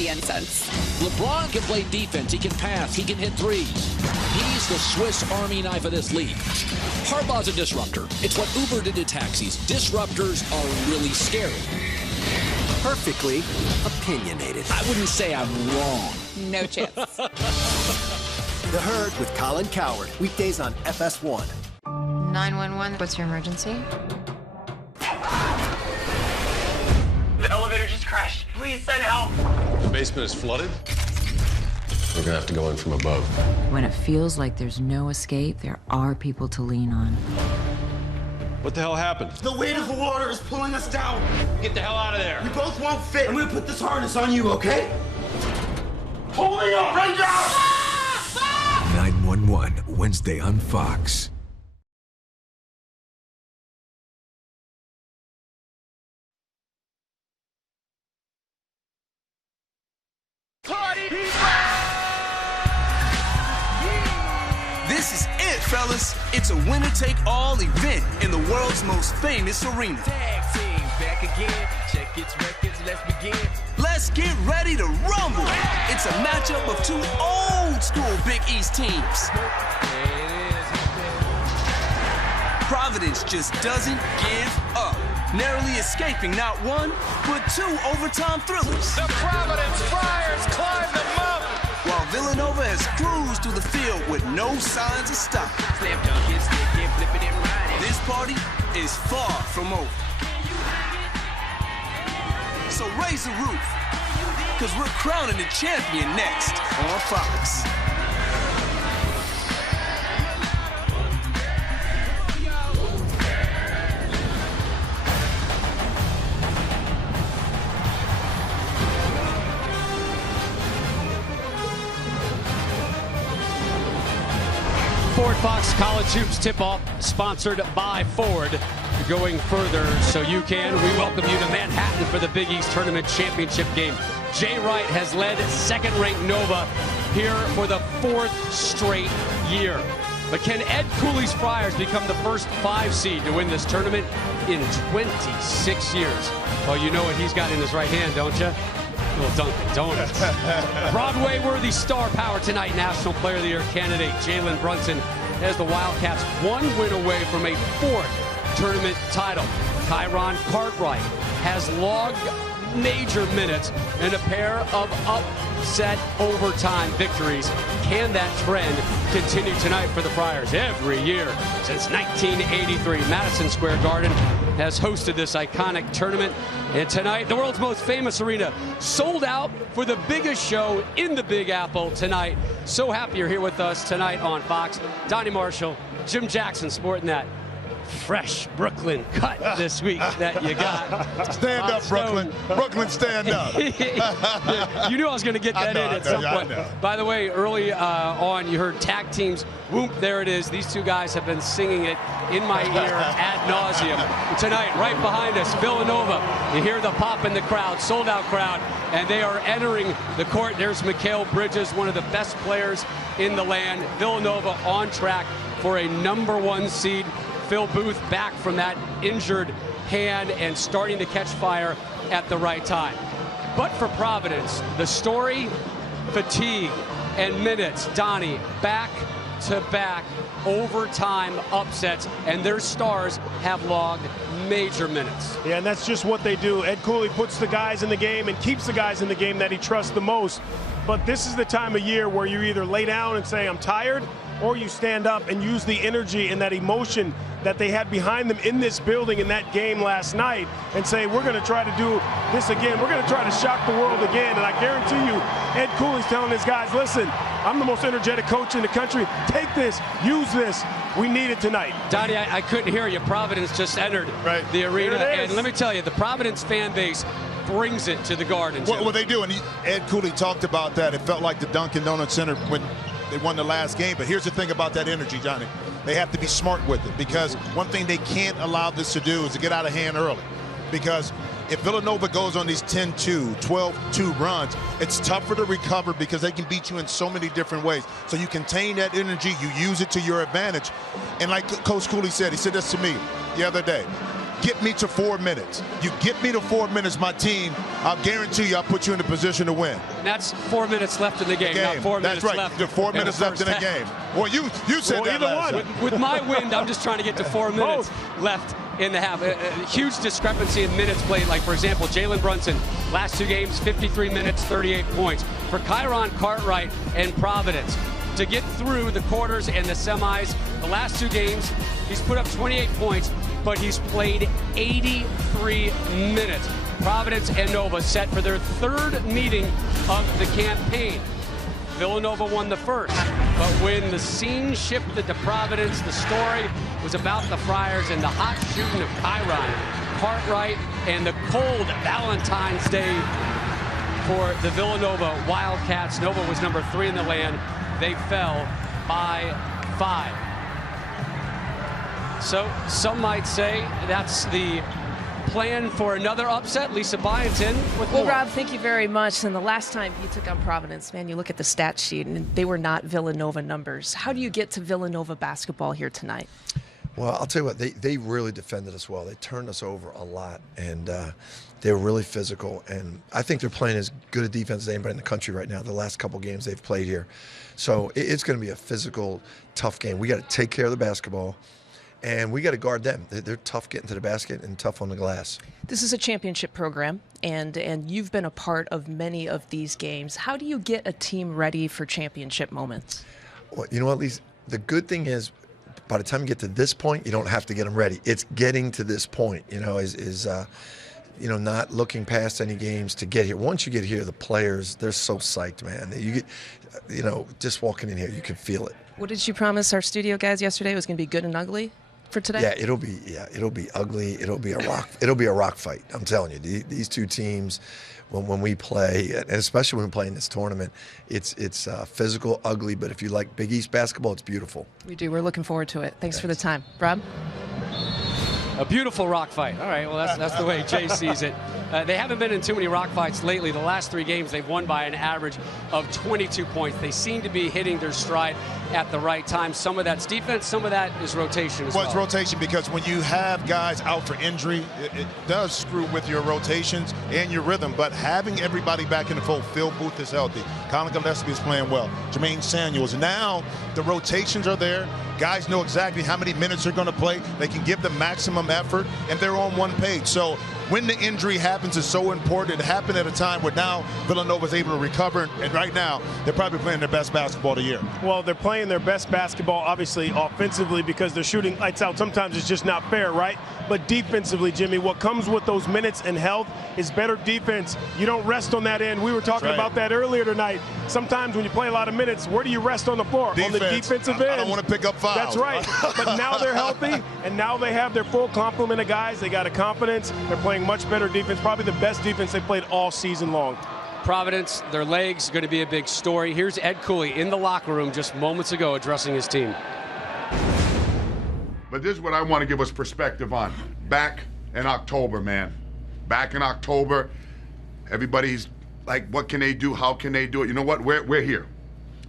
the incense. LeBron can play defense. He can pass. He can hit threes. He's the Swiss Army knife of this league. Harbaugh's a disruptor. It's what Uber did to taxis. Disruptors are really scary. Perfectly opinionated. I wouldn't say I'm wrong. No chance. The Herd with Colin Cowherd. Weekdays on FS1. 911, what's your emergency? The elevator just crashed. Please send help. The basement is flooded. We're gonna have to go in from above. When it feels like there's no escape, there are people to lean on. What the hell happened? The weight of the water is pulling us down. Get the hell out of there. We both won't fit. I'm gonna put this harness on you, okay? Hold me up right now! 911, Wednesday on Fox. This is it, fellas. It's a winner-take-all event in the world's most famous arena. Tag team back again. Check its records. Let's begin. Let's get ready to rumble. It's a matchup of two old-school Big East teams. Providence just doesn't give up, narrowly escaping not one, but two overtime thrillers. The Providence Friars climb the mountain. While Villanova has cruised through the field with no signs of stopping. This party is far from over. So raise the roof, because we're crowning the champion next on Fox. Ford Fox College Hoops tip-off sponsored by Ford. Going further so you can, we welcome you to Manhattan for the Big East Tournament Championship game. Jay Wright has led second-ranked Nova here for the fourth straight year. But can Ed Cooley's Friars become the first 5 seed to win this tournament in 26 years? Well, you know what he's got in his right hand, don't you? Little Dunkin' Donuts. Broadway-worthy star power tonight. National Player of the Year candidate Jalen Brunson has the Wildcats 1 win away from a 4th tournament title. Kyron Cartwright has logged major minutes and a pair of upset overtime victories. Can that trend continue tonight for the Friars? Every year since 1983, Madison Square Garden has hosted this iconic tournament. And tonight, the world's most famous arena sold out for the biggest show in the Big Apple tonight. So happy you're here with us tonight on Fox. Donnie Marshall, Jim Jackson sporting that fresh Brooklyn cut this week that you got. Stand up, Brooklyn. Brooklyn, stand up. You knew I was going to get that in at some point. By the way, early on, you heard tag teams. Whoop, there it is. These two guys have been singing it in my ear ad nauseum. Tonight, right behind us, Villanova. You hear the pop in the crowd, sold-out crowd, and they are entering the court. There's Mikal Bridges, one of the best players in the land. Villanova on track for a #1 seed. Phil Booth back from that injured hand and starting to catch fire at the right time. But for Providence, the story, fatigue, and minutes. Donnie, back-to-back overtime upsets, and their stars have logged major minutes. Yeah, and that's just what they do. Ed Cooley puts the guys in the game and keeps the guys in the game that he trusts the most. But this is the time of year where you either lay down and say, I'm tired, or you stand up and use the energy and that emotion that they had behind them in this building in that game last night and say, we're going to try to do this again. We're going to try to shock the world again. And I guarantee you, Ed Cooley's telling his guys, listen, I'm the most energetic coach in the country. Take this, use this. We need it tonight. Donnie, I couldn't hear you. Providence just entered the arena. And let me tell you, the Providence fan base brings it to the Garden. What they do, and Ed Cooley talked about that. It felt like the Dunkin' Donuts Center when they won the last game. But here's the thing about that energy, Johnny. They have to be smart with it, because one thing they can't allow this to do is to get out of hand early. Because if Villanova goes on these 10-2, 12-2 runs, it's tougher to recover because they can beat you in so many different ways. So you contain that energy, you use it to your advantage. And like Coach Cooley said, he said this to me the other day. get me to 4 minutes. You get me to 4 minutes, my team, I'll guarantee you I'll put you in a position to win. And that's 4 minutes left in the game, not 4 minutes left. left. There's 4 minutes left in the game. Well, you said that last time. With my wind, I'm just trying to get to 4 minutes left in the half. A huge discrepancy in minutes played. Like, for example, Jalen Brunson, last 2 games, 53 minutes, 38 points. For Kyron Cartwright and Providence, to get through the quarters and the semis, the last 2 games, he's put up 28 points, but he's played 83 minutes. Providence and Nova set for their 3rd meeting of the campaign. Villanova won the first, but when the scene shifted to Providence, the story was about the Friars and the hot shooting of Kyron Cartwright and the cold Valentine's Day for the Villanova Wildcats. Nova was number 3 in the land. They fell by 5. So some might say that's the plan for another upset. Lisa Byington with more. Well, Rob, thank you very much. And the last time you took on Providence, man, you look at the stat sheet, and they were not Villanova numbers. How do you get to Villanova basketball here tonight? Well, I'll tell you what, they really defended us well. They turned us over a lot, and they were really physical. And I think they're playing as good a defense as anybody in the country right now, the last couple games they've played here. So it's going to be a physical, tough game. We got to take care of the basketball. And we got to guard them. They're tough getting to the basket and tough on the glass. This is a championship program, and you've been a part of many of these games. How do you get a team ready for championship moments? Well, you know what, Lisa? The good thing is, by the time you get to this point, you don't have to get them ready. It's getting to this point, not looking past any games to get here. Once you get here, the players, they're so psyched, man. You get, just walking in here, you can feel it. What did you promise our studio guys yesterday? It was going to be good and ugly for today? Yeah, it'll be ugly. It'll be a rock fight. I'm telling you, these 2 teams, when we play, and especially when we play in this tournament, it's physical, ugly. But if you like Big East basketball, it's beautiful. We do. We're looking forward to it. Thanks for the time, Rob. A beautiful rock fight. All right, well, that's the way Jay sees it. They haven't been in too many rock fights lately. The last 3 games, they've won by an average of 22 points. They seem to be hitting their stride at the right time. Some of that's defense, some of that is rotation as well. Well, it's rotation because when you have guys out for injury, it does screw with your rotations and your rhythm. But having everybody back in the fold, Phil Booth is healthy. Colin Gillespie is playing well. Jermaine Samuels. Now the rotations are there. Guys know exactly how many minutes they're going to play. They can give the maximum effort, and they're on one page. So when the injury happens is so important. It happened at a time where now Villanova is able to recover, and right now they're probably playing their best basketball of the year. Well, they're playing their best basketball, obviously, offensively, because they're shooting lights out. Sometimes it's just not fair, right? But defensively, Jimmy, what comes with those minutes and health is better defense. You don't rest on that end. We were talking about that earlier tonight. Sometimes when you play a lot of minutes, where do you rest on the floor? Defense. On the defensive end. I don't want to pick up fouls. That's right. But now they're healthy, and now they have their full complement of guys. They got a confidence. They're playing much better defense, probably the best defense they played all season long. Providence, their legs going to be a big story. Here's Ed Cooley in the locker room just moments ago addressing his team. But this is what I want to give us perspective on. Back in October, man. Back in October, everybody's like, what can they do? How can they do it? You know what? We're here.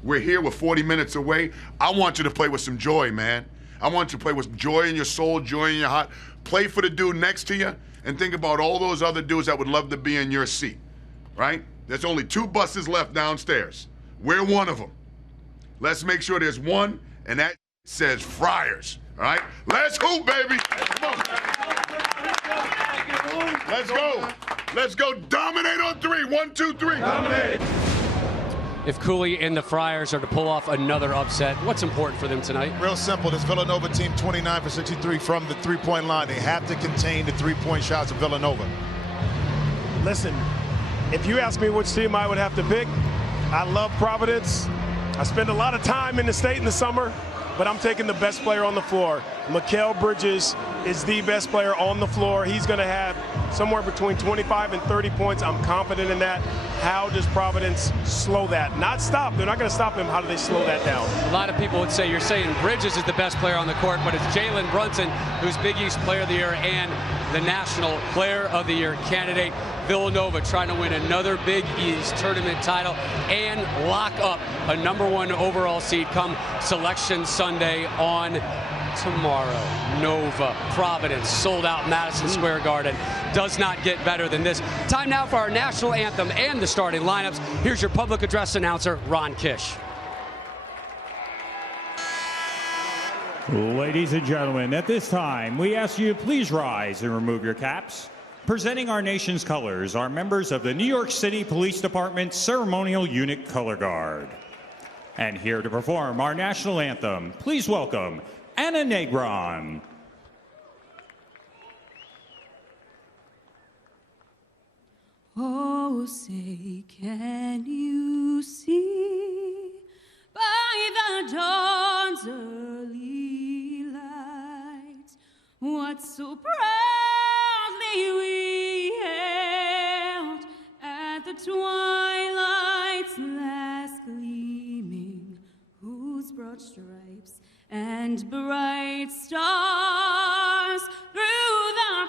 We're here. We're 40 minutes away. I want you to play with some joy, man. I want you to play with joy in your soul, joy in your heart. Play for the dude next to you and think about all those other dudes that would love to be in your seat, right? There's only 2 buses left downstairs. We're one of them. Let's make sure there's one, and that says Friars, all right? Let's hoop, baby. Come on. Let's go. Let's go. Dominate on 3. 1, 2, 3. Dominate. If Cooley and the Friars are to pull off another upset, what's important for them tonight? Real simple. This Villanova team, 29 for 63 from the 3-point line. They have to contain the 3-point shots of Villanova. Listen, if you ask me which team I would have to pick, I love Providence. I spend a lot of time in the state in the summer, but I'm taking the best player on the floor. Mikal Bridges is the best player on the floor. He's going to have somewhere between 25 and 30 points. I'm confident in that. How does Providence slow that? Not stop. They're not going to stop him. How do they slow that down? A lot of people would say you're saying Bridges is the best player on the court, but it's Jalen Brunson who's Big East Player of the Year and the National Player of the Year candidate. Villanova trying to win another Big East tournament title and lock up a #1 overall seed come Selection Sunday on tomorrow. Nova, Providence, sold out Madison Square Garden. Does not get better than this. Time now for our national anthem and the starting lineups. Here's your public address announcer, Ron Kish. Ladies and gentlemen, at this time, we ask you to please rise and remove your caps. Presenting our nation's colors are members of the New York City Police Department Ceremonial Unit Color Guard. And here to perform our national anthem, please welcome Anna Negron. Oh, say, can you see by the dawn's early light what so proudly we hailed at the twilight's last gleaming, whose broad stripes and bright stars through the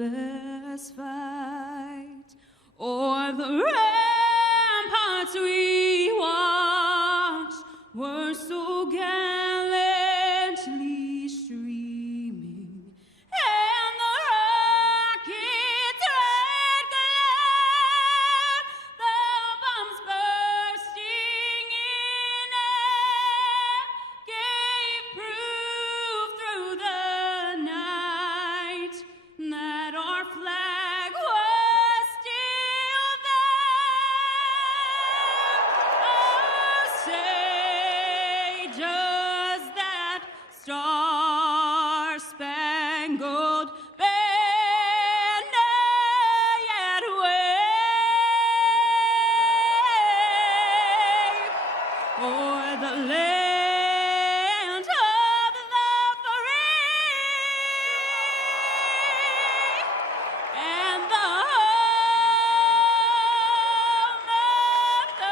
perilous fight o'er the ramparts we watched were so gallantly streaming, and the rocket's red glare, the bombs bursting in air, gave proof through the night that our flag was still there. Oh, say, does that star-spangled banner yet wave o'er the land of the free and the home of the brave?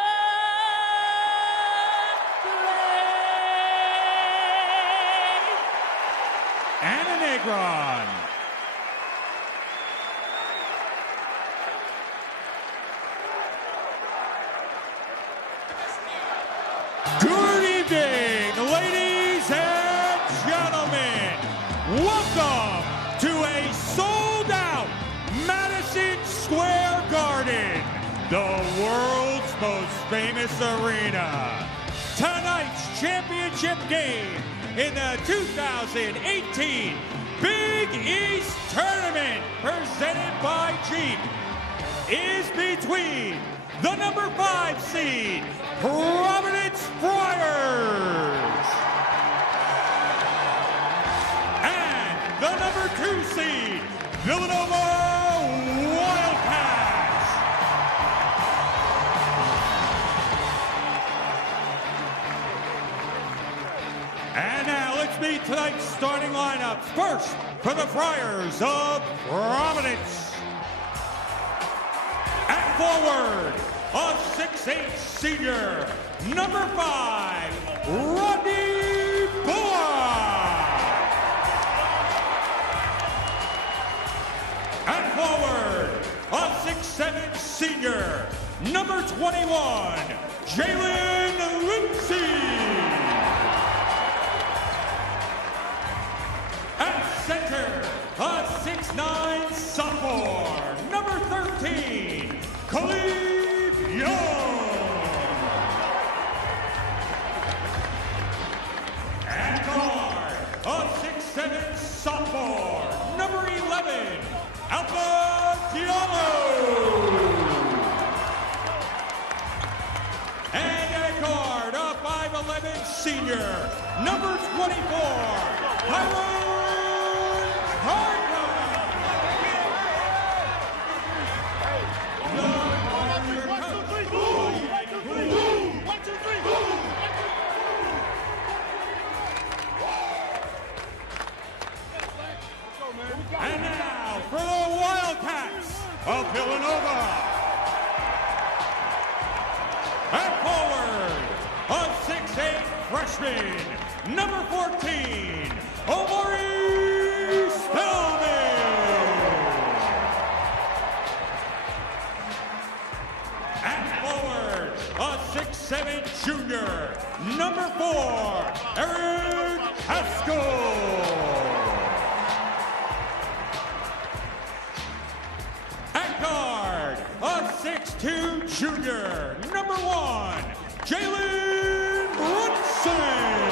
Anna Negron. Good evening, ladies and gentlemen. Welcome to a sold-out Madison Square Garden, the world's most famous arena. Tonight's championship game in the 2018 Big East Tournament presented by Jeep is between the number 5 seed, Providence Friars, and the number 2 seed, Villanova Wildcats. And now let's meet tonight's starting lineups. First, for the Friars of Providence. At forward, a 6'8" senior, number 5, Rodney Bullock. At forward, a 6'7" senior, number 21, Jalen Lindsey. At center, a 6'9" sophomore, number 13, Khalif Young. At guard, a 6'7" sophomore, number 11, Alpha Diallo. And at guard, a 5'11" senior, number 24, Hiram Harper. And now for the Wildcats of Villanova. At forward, a 6'8" freshman, number 14, Omari Spellman. At forward, a a 6'7" junior, number 4, Eric Haskell. At guard, a 6'2" junior, number 1, Jalen Brunson.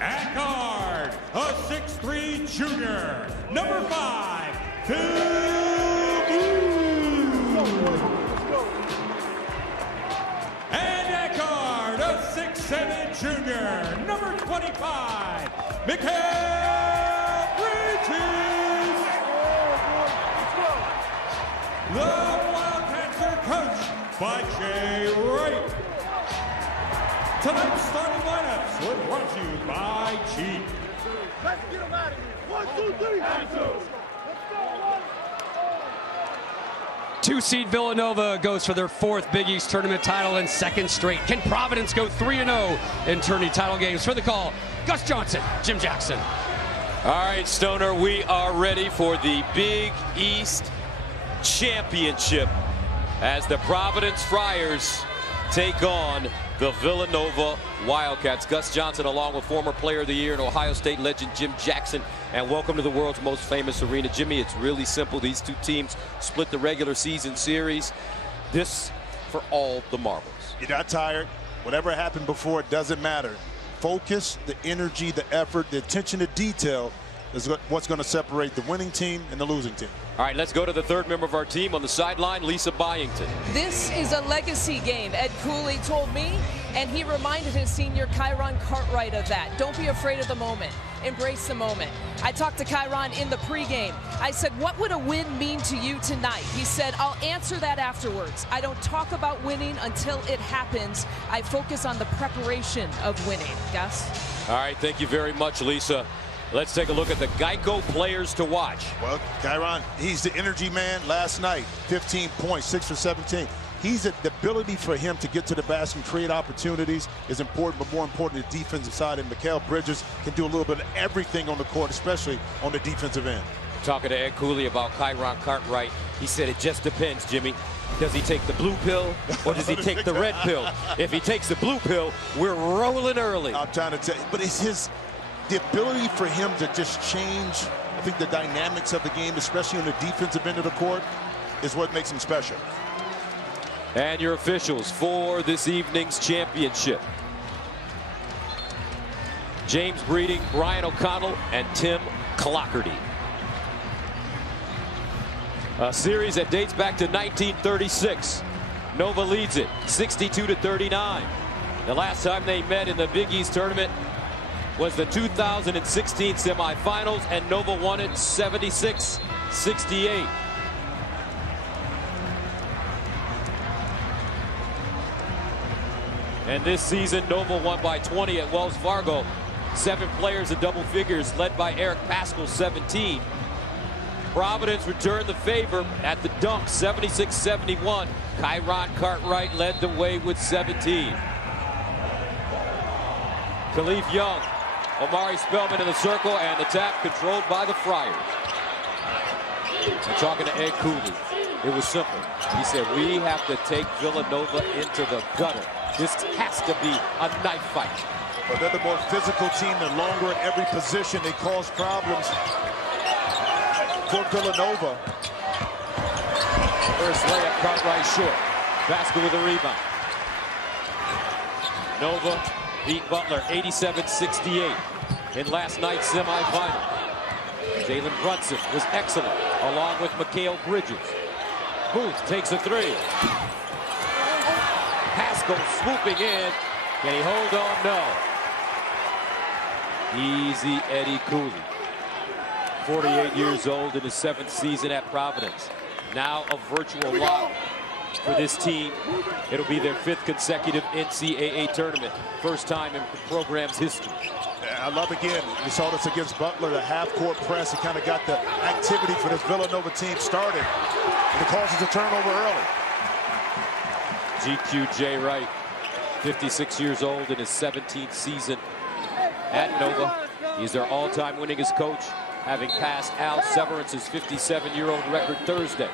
At guard, a 6'3" junior, number 5, Phil Blue. And at guard, a 6'7" junior, number 25, Mikael Bridges. The Wildcats are coached by Jay Wright. Tonight's starting lineups were brought to you by Jeep. Let's get them out of here. 1, 2, 3. Let's go. Two-seed Villanova goes for their 4th Big East tournament title and 2nd straight. Can Providence go 3-0 in tourney title games? For the call, Gus Johnson, Jim Jackson. All right, Stoner, we are ready for the Big East Championship as the Providence Friars take on the Villanova Wildcats. Gus Johnson along with former Player of the Year and Ohio State legend Jim Jackson. And welcome to the world's most famous arena. Jimmy, it's really simple. These two teams split the regular season series. This for all the marbles. You're not tired. Whatever happened before, it doesn't matter. Focus, the energy, the effort, the attention to detail is what's going to separate the winning team and the losing team. All right, let's go to the 3rd member of our team on the sideline, Lisa Byington. This is a legacy game, Ed Cooley told me, and he reminded his senior Kyron Cartwright of that. Don't be afraid of the moment. Embrace the moment. I talked to Kyron in the pregame. I said, what would a win mean to you tonight? He said, I'll answer that afterwards. I don't talk about winning until it happens. I focus on the preparation of winning. Gus? All right, thank you very much, Lisa. Let's take a look at the Geico players to watch. Well, Kyron, he's the energy man. Last night, 15 points, 6 for 17. The ability for him to get to the basket and create opportunities is important, but more important, the defensive side. And Mikael Bridges can do a little bit of everything on the court, especially on the defensive end. Talking to Ed Cooley about Kyron Cartwright, he said it just depends, Jimmy. Does he take the blue pill or does he take the red pill? If he takes the blue pill, we're rolling early. I'm trying to tell you, but it's the ability for him to just change, I think, the dynamics of the game, especially on the defensive end of the court, is what makes him special. And your officials for this evening's championship: James Breeding, Brian O'Connell, and Tim Clockerty. A series that dates back to 1936. Nova leads it 62-39. The last time they met in the Big East tournament was the 2016 semifinals, and Nova won it 76-68. And this season, Nova won by 20 at Wells Fargo. 7 players in double figures, led by Eric Paschal, 17. Providence returned the favor at the dunk, 76-71. Kyron Cartwright led the way with 17. Khalif Young, Omari Spellman in the circle, and the tap controlled by the Friars. I'm talking to Ed Cooley. It was simple. He said, we have to take Villanova into the gutter. This has to be a knife fight. But they're the more physical team. They're longer at every position. They cause problems for Villanova. First layup, Cartwright short. Basket with a rebound. Nova beat Butler 87-68 in last night's semifinal. Jalen Brunson was excellent, along with Mikael Bridges. Booth takes a 3. Haskell swooping in. Can he hold on? No. Easy Eddie Cooley. 48 years old in his 7th season at Providence. Now a virtual lock for this team. It'll be their 5th consecutive NCAA tournament. First time in the program's history. I love, again, you saw this against Butler, the half-court press. It kind of got the activity for this Villanova team started. And it causes a turnover early. GQ Jay Wright, 56 years old in his 17th season at Nova. He's their all-time winningest coach, having passed Al Severance's 57-year-old record Thursday.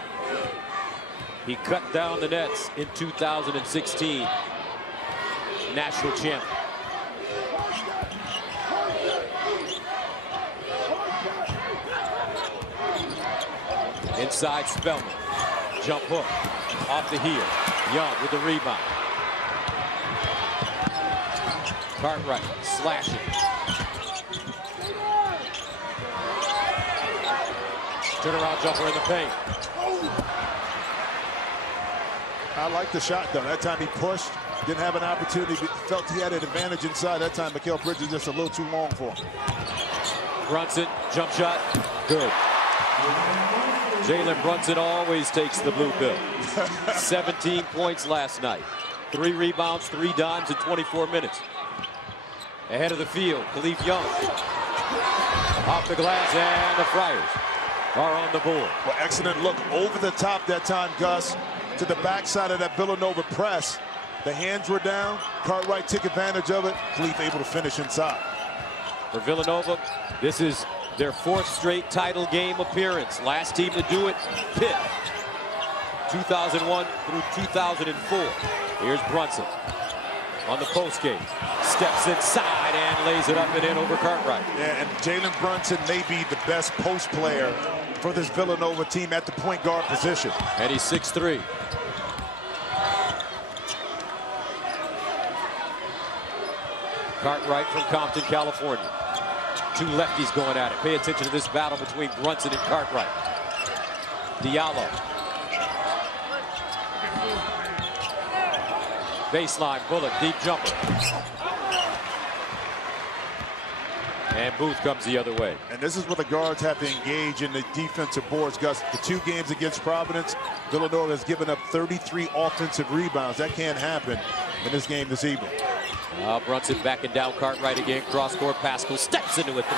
He cut down the nets in 2016. National champ. Inside Spellman. Jump hook. Off the heel. Young with the rebound. Cartwright slashing. Turnaround jumper in the paint. I like the shot, though. That time he pushed. Didn't have an opportunity. Felt he had an advantage inside. That time Mikal Bridges just a little too long for him. Brunson, jump shot. Good. Jalen Brunson always takes the blue pill. 17 points last night. 3 rebounds, 3 dimes in 24 minutes. Ahead of the field, Khalif Young. Off the glass, and the Friars are on the board. Well, excellent look over the top that time, Gus, to the backside of that Villanova press. The hands were down. Cartwright took advantage of it. Khalif able to finish inside. For Villanova, this is their 4th straight title game appearance. Last team to do it, Pitt. 2001 through 2004. Here's Brunson on the post game. Steps inside and lays it up and in over Cartwright. Yeah, and Jalen Brunson may be the best post player for this Villanova team at the point guard position. And he's 6'3". Cartwright from Compton, California. 2 lefties going at it. Pay attention to this battle between Brunson and Cartwright. Diallo. Baseline, Bullock, deep jumper. And Booth comes the other way. And this is where the guards have to engage in the defensive boards, Gus. The 2 games against Providence, Villanova has given up 33 offensive rebounds. That can't happen in this game this evening. Brunson backing down Cartwright again. Cross court, Pascal steps into a 3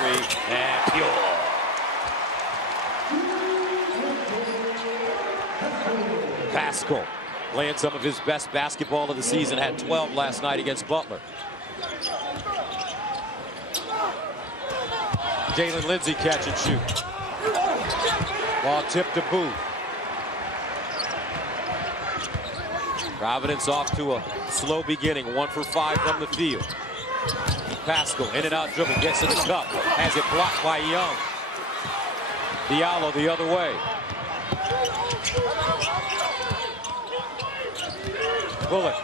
and pure. Pascal playing some of his best basketball of the season. Had 12 last night against Butler. Jalen Lindsey catch and shoot. Ball tipped to Booth. Providence off to a slow beginning. 1 for 5 from the field. Pascal in and out dribble, gets to the cup, has it blocked by Young. Diallo the other way. Bullock.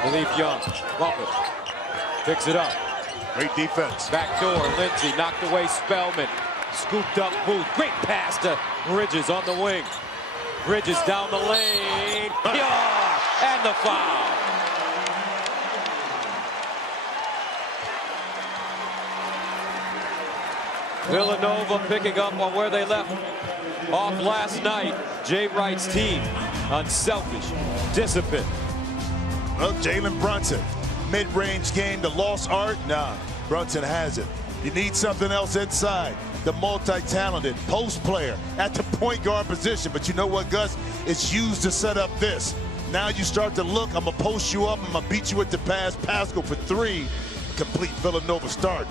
Khalif Young, bumper, picks it up. Great defense. Back door, Lindsey knocked away Spellman. Scooped up Booth. Great pass to Bridges on the wing. Bridges down the lane. Pure! And the foul. Villanova picking up on where they left off last night. Jay Wright's team. Unselfish, disciplined. Well, Jalen Brunson. Mid-range game, the lost art? Nah, Brunson has it. You need something else inside. The multi-talented post player at the point guard position. But you know what, Gus? It's used to set up this. Now you start to look, I'm going to post you up, I'm going to beat you with the pass. Pascal for 3. Complete Villanova start.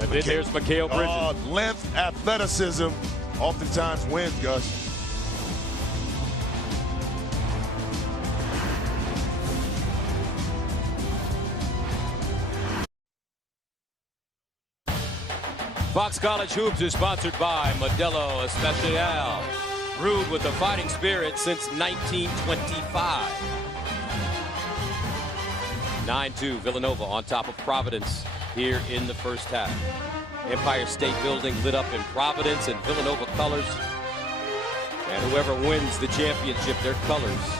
And then there's Mikal Bridges. Length, athleticism, oftentimes wins, Gus. Fox College Hoops is sponsored by Modelo Especial. Brewed with a fighting spirit since 1925. 9-2 Villanova on top of Providence here in the first half. Empire State Building lit up in Providence and Villanova colors. And whoever wins the championship, their colors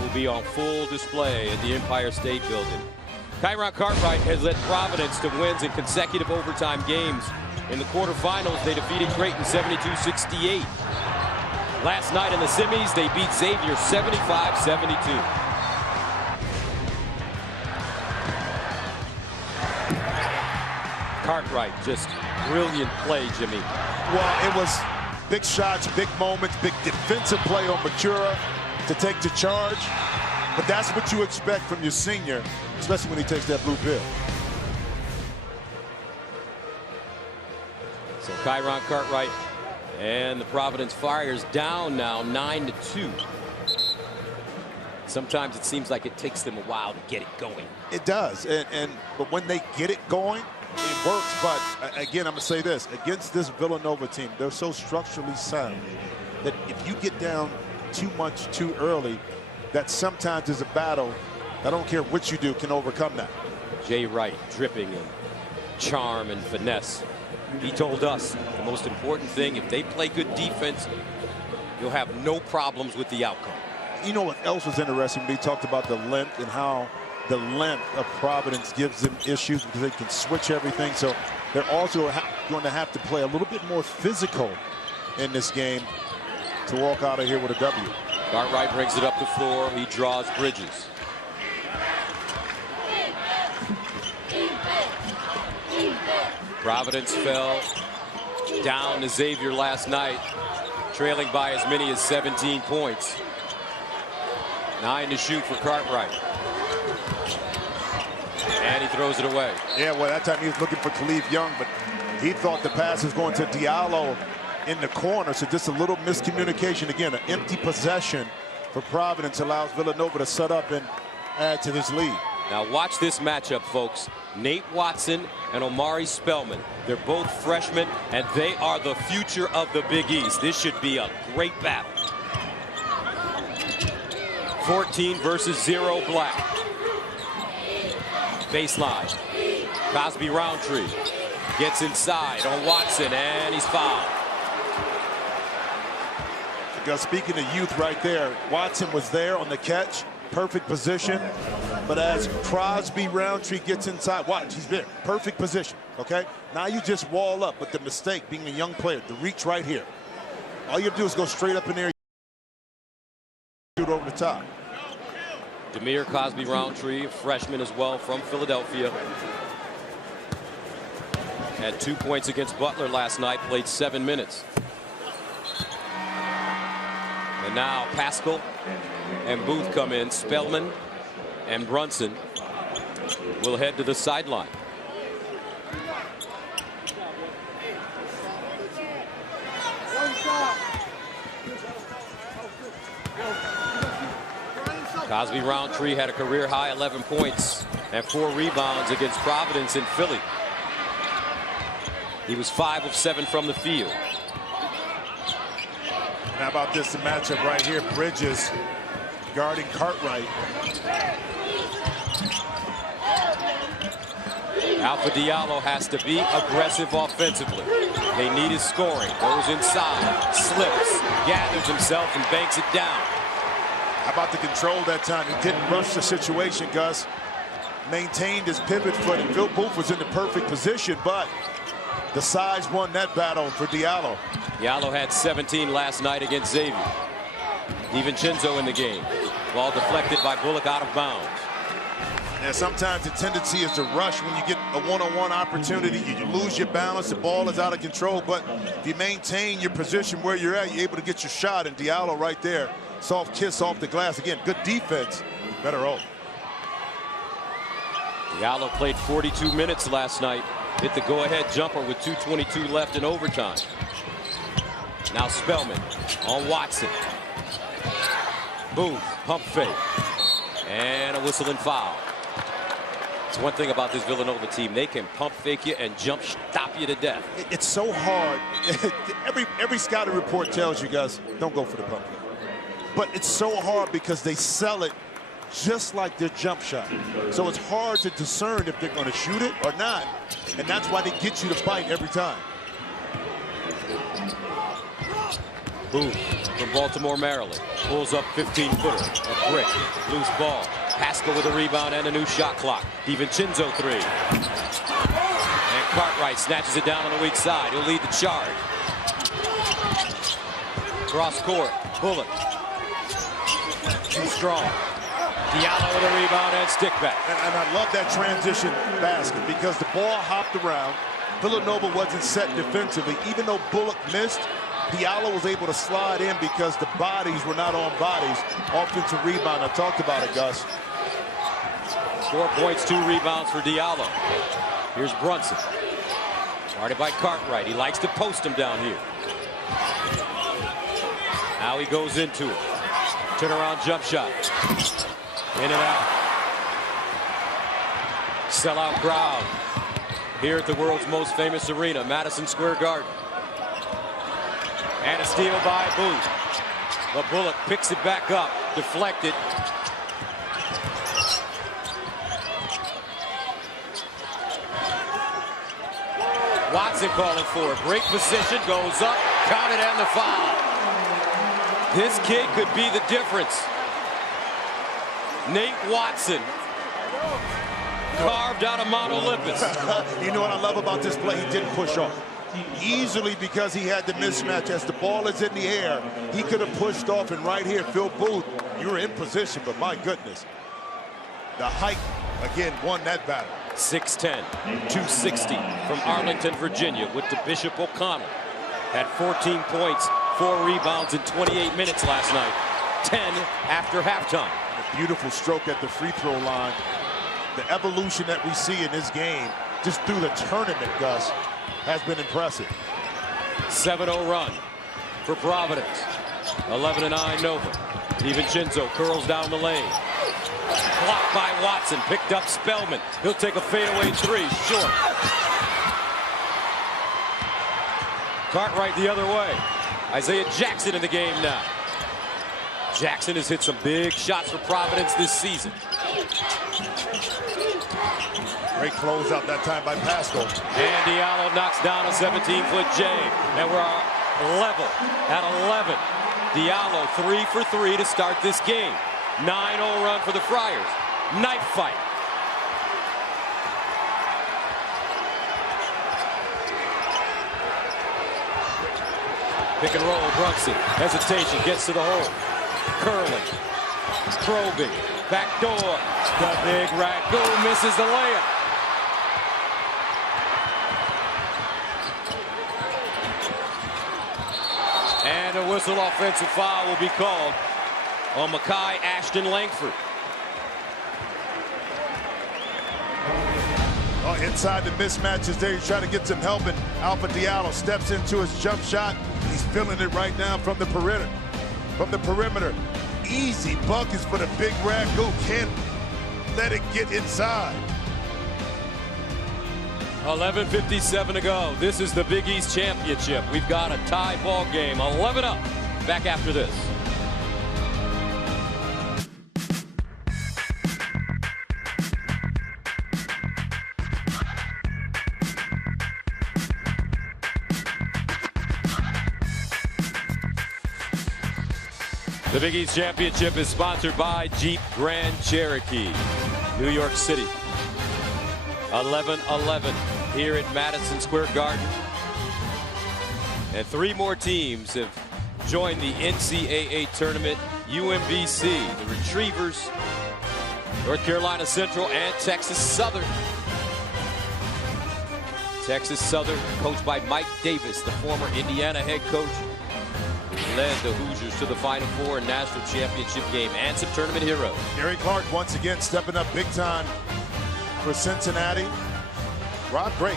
will be on full display at the Empire State Building. Kyron Cartwright has led Providence to wins in consecutive overtime games. In the quarterfinals, they defeated Creighton 72-68. Last night in the semis, they beat Xavier 75-72. Cartwright, just brilliant play, Jimmy. Well, it was big shots, big moments, big defensive play on Matura to take the charge. But that's what you expect from your senior, especially when he takes that blue pill. So Kyron Cartwright and the Providence Friars down now 9-2. Sometimes it seems like it takes them a while to get it going. It does, but when they get it going, it works. But again, I'm going to say this. Against this Villanova team, they're so structurally sound that if you get down too much too early, that sometimes is a battle. I don't care what you do, can overcome that. Jay Wright dripping in charm and finesse. He told us the most important thing, if they play good defense, you'll have no problems with the outcome. You know what else was interesting? We talked about the length and how the length of Providence gives them issues because they can switch everything. So they're also going to have to play a little bit more physical in this game to walk out of here with a W. Cartwright brings it up the floor. He draws Bridges. Providence fell down to Xavier last night, trailing by as many as 17 points. 9 to shoot for Cartwright. And he throws it away. Yeah, well, that time he was looking for Khalif Young, but he thought the pass was going to Diallo in the corner. So just a little miscommunication. Again, an empty possession for Providence allows Villanova to set up and add to this lead. Now watch this matchup, folks. Nate Watson and Omari Spellman. They're both freshmen, and they are the future of the Big East. This should be a great battle. 14 versus 0 black. Baseline. Cosby Roundtree gets inside on Watson, and he's fouled. Because speaking of youth right there, Watson was there on the catch. Perfect position. But as Crosby Roundtree gets inside, watch, he's there. Perfect position, okay? Now you just wall up, but the mistake being a young player, the reach right here. All you have to do is go straight up in there, shoot over the top. Demir Cosby Roundtree, a freshman as well from Philadelphia. Had 2 points against Butler last night, played 7 minutes. And now Pascal and Booth come in. Spellman and Brunson will head to the sideline. Cosby Roundtree had a career high 11 points and 4 rebounds against Providence in Philly. He was 5 of 7 from the field. How about this matchup right here? Bridges guarding Cartwright. Alpha Diallo has to be aggressive offensively. They need his scoring. Goes inside, slips, gathers himself, and banks it down. How about the control that time? He didn't rush the situation, Gus. Maintained his pivot foot, and Bill Booth was in the perfect position, but the size won that battle for Diallo. Diallo had 17 last night against Xavier. DiVincenzo in the game. Ball deflected by Bullock out of bounds. And sometimes the tendency is to rush when you get a one-on-one opportunity. You lose your balance, the ball is out of control, but if you maintain your position where you're at, you're able to get your shot, and Diallo right there. Soft kiss off the glass. Again, good defense. Better roll. Diallo played 42 minutes last night. Hit the go-ahead jumper with 2:22 left in overtime. Now Spellman on Watson. Booth, pump fake. And a whistle and foul. It's one thing about this Villanova team. They can pump fake you and jump stop you to death. It's so hard. Every scouting report tells you guys, don't go for the pump fake. But it's so hard because they sell it just like their jump shot. So it's hard to discern if they're going to shoot it or not. And that's why they get you to bite every time. Booth from Baltimore, Maryland. Pulls up 15-footer. A brick. Loose ball. Pascal with a rebound and a new shot clock. DiVincenzo 3. And Cartwright snatches it down on the weak side. He'll lead the charge. Cross court. Bullock. Too strong. Diallo with a rebound and stick back. And I love that transition basket because the ball hopped around. Villanova wasn't set defensively. Even though Bullock missed, Diallo was able to slide in because the bodies were not on bodies. Offensive rebound. I talked about it, Gus. 4 points, 2 rebounds for Diallo. Here's Brunson. Guarded by Cartwright. He likes to post him down here. Now he goes into it. Turnaround jump shot. In and out. Sellout crowd here at the world's most famous arena, Madison Square Garden. And a steal by Booth. The Bullock picks it back up, deflected. Watson calling for it. Great position, goes up, counted and the foul. This kid could be the difference. Nate Watson carved out of Mount Olympus. You know what I love about this play? He didn't push off. Easily, because he had the mismatch. As the ball is in the air, he could have pushed off. And right here, Phil Booth, you were in position, but my goodness. The height, again, won that battle. 6'10", 260 from Arlington, Virginia, with the Bishop O'Connell. Had 14 points, 4 rebounds in 28 minutes last night. 10 after halftime. A beautiful stroke at the free throw line. The evolution that we see in this game, just through the tournament, Gus, has been impressive. 7-0 run for Providence. 11-9 Nova. DiVincenzo curls down the lane. Blocked by Watson, picked up Spellman. He'll take a fadeaway three, short. Cartwright the other way. Isaiah Jackson in the game now. Jackson has hit some big shots for Providence this season. Great closeout that time by Pascal. And Diallo knocks down a 17-foot J. And we're level at 11. Diallo 3 for 3 to start this game. 9-0 run for the Friars. Knife fight. Pick and roll, Brunson. Hesitation, gets to the hole. Curling. Probing. Back door. The big Ragu misses the layup. And a whistle offensive foul will be called on Makai Ashton Langford. Oh, inside the mismatches there, he's trying to get some help, and Alpha Diallo steps into his jump shot. He's feeling it right now from the perimeter. Easy buckets for the big Ragu. Can't let it get inside. 11:57 to go. This is the Big East Championship. We've got a tie ball game. 11 up. Back after this. The Big East Championship is sponsored by Jeep Grand Cherokee, New York City. 11-11 here at Madison Square Garden. And 3 more teams have joined the NCAA tournament. UMBC, the Retrievers, North Carolina Central, and Texas Southern. Texas Southern, coached by Mike Davis, the former Indiana head coach, led the Hoosiers to the Final Four and National Championship game, and some tournament heroes. Gary Clark once again stepping up big time for Cincinnati. Rob Gray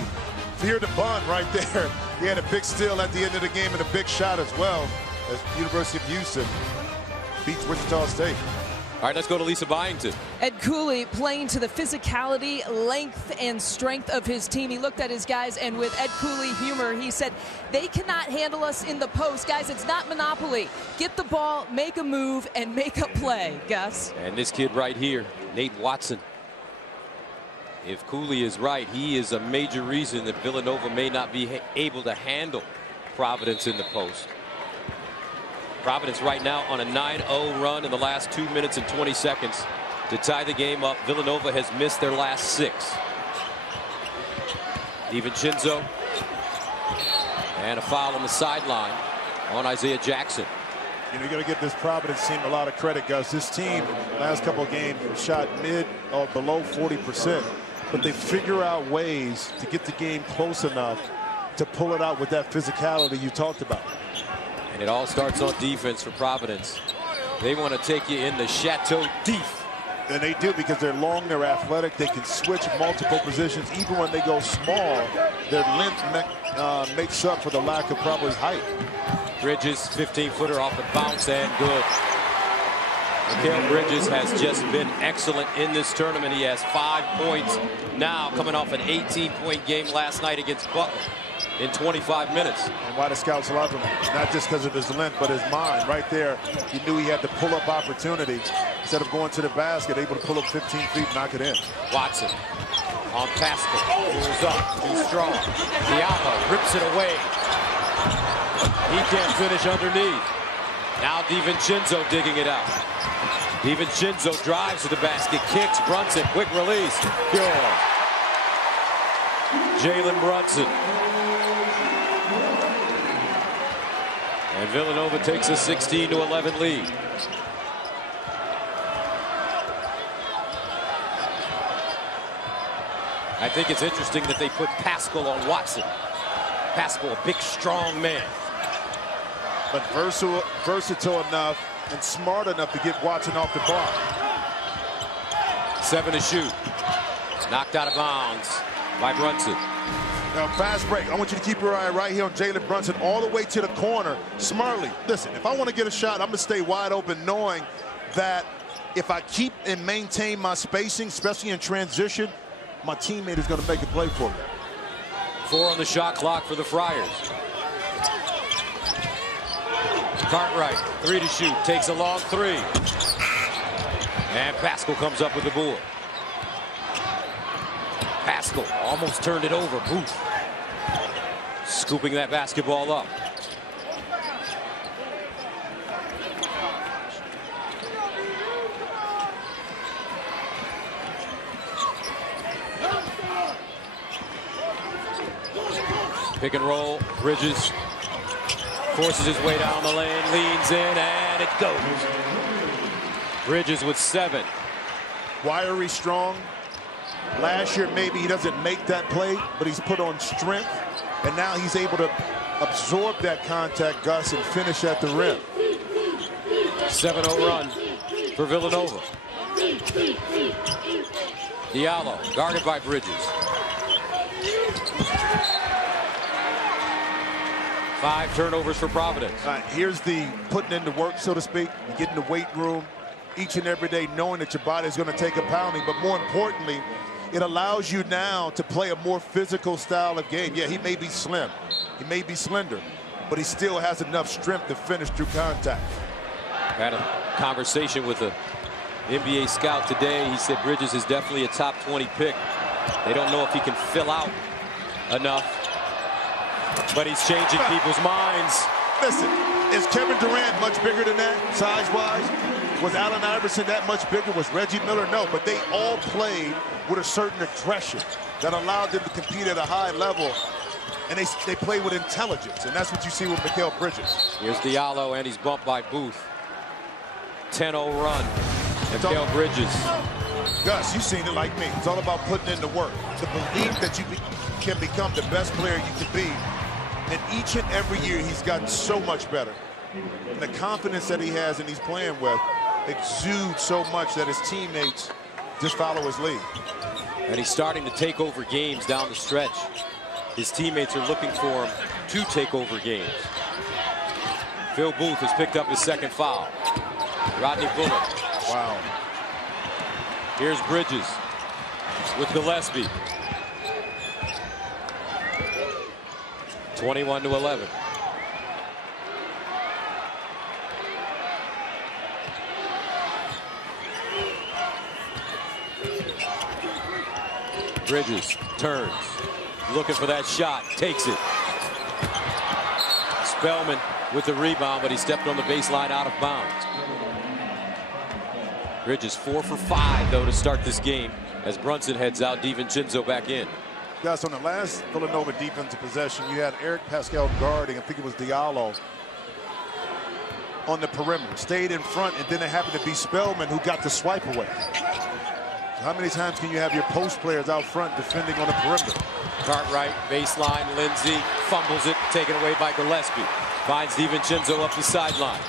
feared the bun right there. He had a big steal at the end of the game and a big shot as well, as University of Houston beats Wichita State. All right, let's go to Lisa Byington. Ed Cooley playing to the physicality, length, and strength of his team. He looked at his guys, and with Ed Cooley humor, he said, they cannot handle us in the post. Guys, it's not Monopoly. Get the ball, make a move, and make a play, Gus. And this kid right here, Nate Watson. If Cooley is right, he is a major reason that Villanova may not be able to handle Providence in the post. Providence right now on a 9-0 run in the last 2 minutes and 20 seconds to tie the game up. Villanova has missed their last 6. DiVincenzo, and a foul on the sideline on Isaiah Jackson. You know, you got to give this Providence team a lot of credit, Gus. This team, last couple of games, shot mid or below 40%, but they figure out ways to get the game close enough to pull it out with that physicality you talked about. And it all starts on defense for Providence. They want to take you in the Chateau d'If And they do, because they're long, they're athletic, they can switch multiple positions. Even when they go small, their length makes up for the lack of probably height. Bridges, 15-footer off the bounce and good. Mikal Bridges has just been excellent in this tournament. He has 5 points now, coming off an 18-point game last night against Butler in 25 minutes. And why the scouts love him, not just because of his length, but his mind. Right there, he knew he had the pull-up opportunity. Instead of going to the basket, able to pull up 15 feet and knock it in. Watson on Pascal, pulls up, too strong. Diallo rips it away. He can't finish underneath. Now DiVincenzo digging it out. DiVincenzo drives to the basket, kicks, Brunson, quick release. Good. Jalen Brunson. And Villanova takes a 16-11 lead. I think it's interesting that they put Pascal on Watson. Pascal, a big, strong man. But versatile enough and smart enough to get Watson off the bar. 7 to shoot. Knocked out of bounds by Brunson. Now, fast break. I want you to keep your eye right here on Jalen Brunson all the way to the corner smartly. Listen, if I want to get a shot, I'm going to stay wide open, knowing that if I keep and maintain my spacing, especially in transition, my teammate is going to make a play for me. 4 on the shot clock for the Friars. Cartwright, 3 to shoot, takes a long 3. And Pascal comes up with the board. Pascal almost turned it over. Booth scooping that basketball up. Pick and roll. Bridges forces his way down the lane, leans in, and it goes. Bridges with 7. Wiry, strong. Last year, maybe he doesn't make that play, but he's put on strength, and now he's able to absorb that contact, Gus, and finish at the rim. 7-0 run for Villanova. Diallo, guarded by Bridges. 5 turnovers for Providence. Here's the putting in the work, so to speak. You get in the weight room each and every day knowing that your body is going to take a pounding, but more importantly, it allows you now to play a more physical style of game. Yeah, he may be slim, he may be slender, but he still has enough strength to finish through contact. Had a conversation with an NBA scout today. He said Bridges is definitely a top 20 pick. They don't know if he can fill out enough, but he's changing people's minds. Listen, is Kevin Durant much bigger than that, size-wise? Was Allen Iverson that much bigger? Was Reggie Miller? No, but they all played with a certain aggression that allowed them to compete at a high level, and they play with intelligence, and that's what you see with Mikal Bridges. Here's Diallo, and he's bumped by Booth. 10-0 run. Mikal Bridges. Gus, you've seen it like me. It's all about putting in the work. The belief that you can become the best player you can be. And each and every year, he's gotten so much better. And the confidence that he has and he's playing with exudes so much that his teammates just follow his lead. And he's starting to take over games down the stretch. His teammates are looking for him to take over games. Phil Booth has picked up his 2nd foul. Rodney Bullock. Wow. Here's Bridges with Gillespie. 21-11. Bridges turns, looking for that shot, takes it. Spellman with the rebound, but he stepped on the baseline out of bounds. Bridges 4 for 5, though, to start this game as Brunson heads out. DiVincenzo back in. Guys, on the last Villanova defensive possession, you had Eric Pascal guarding, I think it was Diallo, on the perimeter. Stayed in front, and then it happened to be Spellman who got the swipe away. How many times can you have your post players out front defending on the perimeter? Cartwright, baseline, Lindsey, fumbles it, taken away by Gillespie. Finds DiVincenzo up the sideline.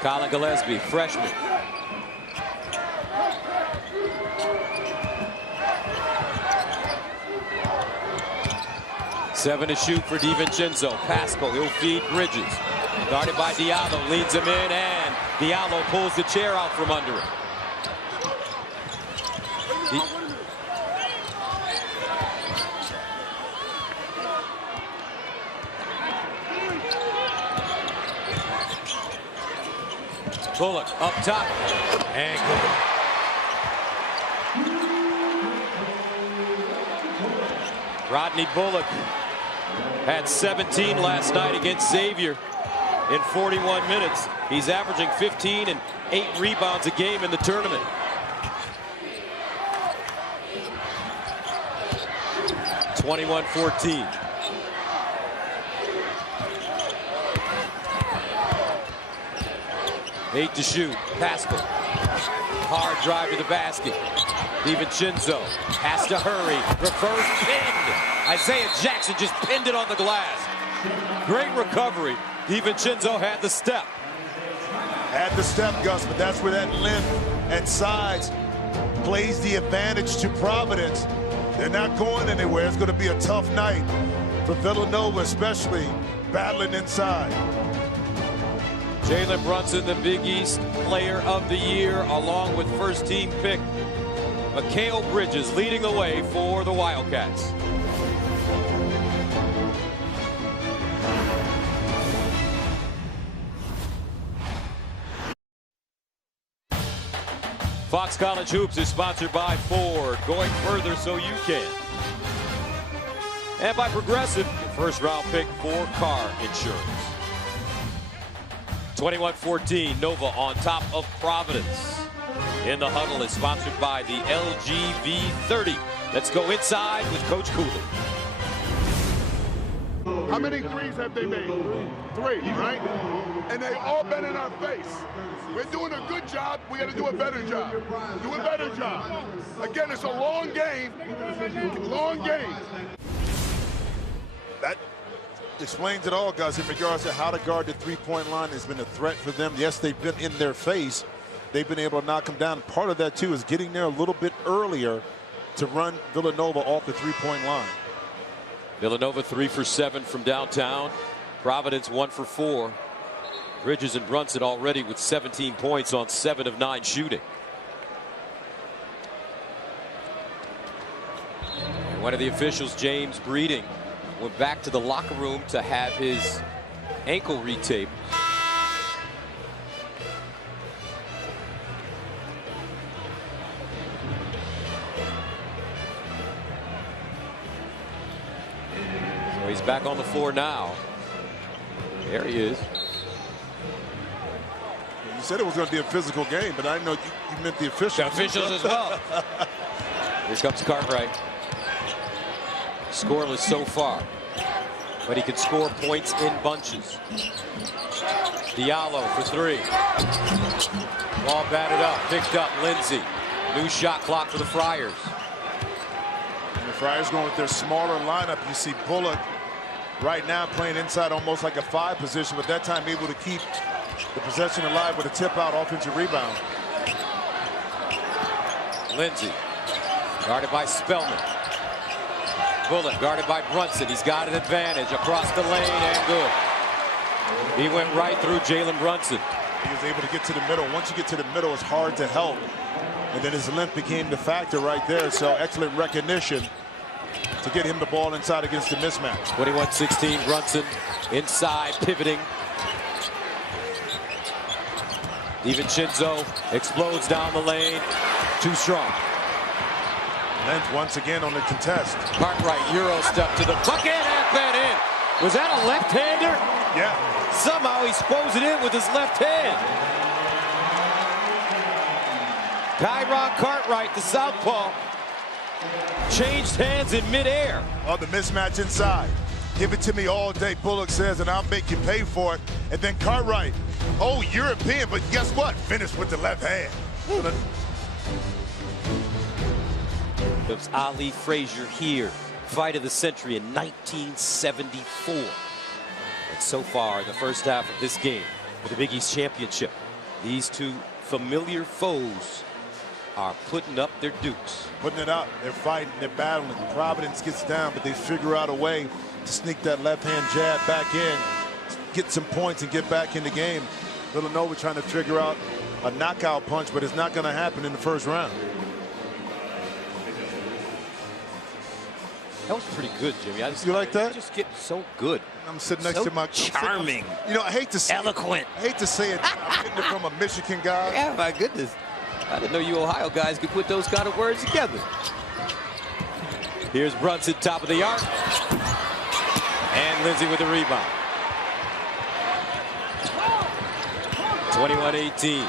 Colin Gillespie, freshman. Seven to shoot for DiVincenzo. Pascal, he'll feed Bridges. Guarded by Diallo, leads him in, and Diallo pulls the chair out from under him. Bullock up top, and good. Rodney Bullock had 17 last night against Xavier in 41 minutes. He's averaging 15 and 8 rebounds a game in the tournament. (21-14). Eight to shoot. Pascal. Hard drive to the basket. DiVincenzo has to hurry. Reverse pinned. Isaiah Jackson just pinned it on the glass. Great recovery. DiVincenzo had the step. Had the step, Gus, but that's where that length and size plays the advantage to Providence. They're not going anywhere. It's going to be a tough night for Villanova, especially battling inside. Jalen Brunson, the Big East Player of the Year, along with first-team pick Mikal Bridges, leading the way for the Wildcats. Fox College Hoops is sponsored by Ford, going further so you can. And by Progressive, your first-round pick for car insurance. 21-14, Nova on top of Providence. In the Huddle is sponsored by the LG V30. Let's go inside with Coach Cooley. How many threes have they made? 3, right? And they all been in our face. We're doing a good job. We got to do a better job. Do a better job. Again, it's a long game. Long game. That explains it all, Gus, in regards to how to guard the three-point line has been a threat for them. Yes, they've been in their face. They've been able to knock them down. Part of that, too, is getting there a little bit earlier to run Villanova off the three-point line. Villanova 3 for 7 from downtown. Providence 1 for 4. Bridges and Brunson already with 17 points on 7 of 9 shooting. And one of the officials, James Breeding, went back to the locker room to have his ankle retaped. So he's back on the floor now. There he is. You said it was going to be a physical game, but I know you meant the officials. The officials as well. Here comes Cartwright. Scoreless so far, but he can score points in bunches. Diallo for 3. Ball batted up, picked up. Lindsay. New shot clock for the Friars. And the Friars going with their smaller lineup. You see Bullock right now playing inside almost like a 5 position, but that time able to keep the possession alive with a tip-out offensive rebound. Lindsay, guarded by Spellman. Bullock guarded by Brunson. He's got an advantage across the lane and good. He went right through Jalen Brunson. He was able to get to the middle. Once you get to the middle, it's hard to help. And then his length became the factor right there. So excellent recognition to get him the ball inside against the mismatch. 21-16, Brunson inside, pivoting. DiVincenzo explodes down the lane. Too strong. Length once again on the contest. Cartwright Euro step to the bucket and that in. Was that a left-hander? Yeah. Somehow he throws it in with his left hand. Tyron Cartwright, the southpaw, changed hands in midair. Oh, the mismatch inside. Give it to me all day, Bullock says, and I'll make you pay for it. And then Cartwright, oh, European, but guess what? Finished with the left hand. It was Ali Frazier here, fight of the century in 1974. And so far in the first half of this game for the Big East Championship, These two familiar foes are putting up their dukes. Putting it up. They're fighting. They're battling. Providence gets down, but they figure out a way to sneak that left-hand jab back in, get some points, and get back in the game. Villanova trying to figure out a knockout punch, but it's not going to happen in the first round. That was pretty good, Jimmy. You like that? Just getting so good. I'm sitting next to my charming. You know, I hate to say eloquent. I hate to say it. I'm getting it from a Michigan guy. Yeah, my goodness. I didn't know you Ohio guys could put those kind of words together. Here's Brunson, top of the arc. And Lindsay with the rebound. 21-18.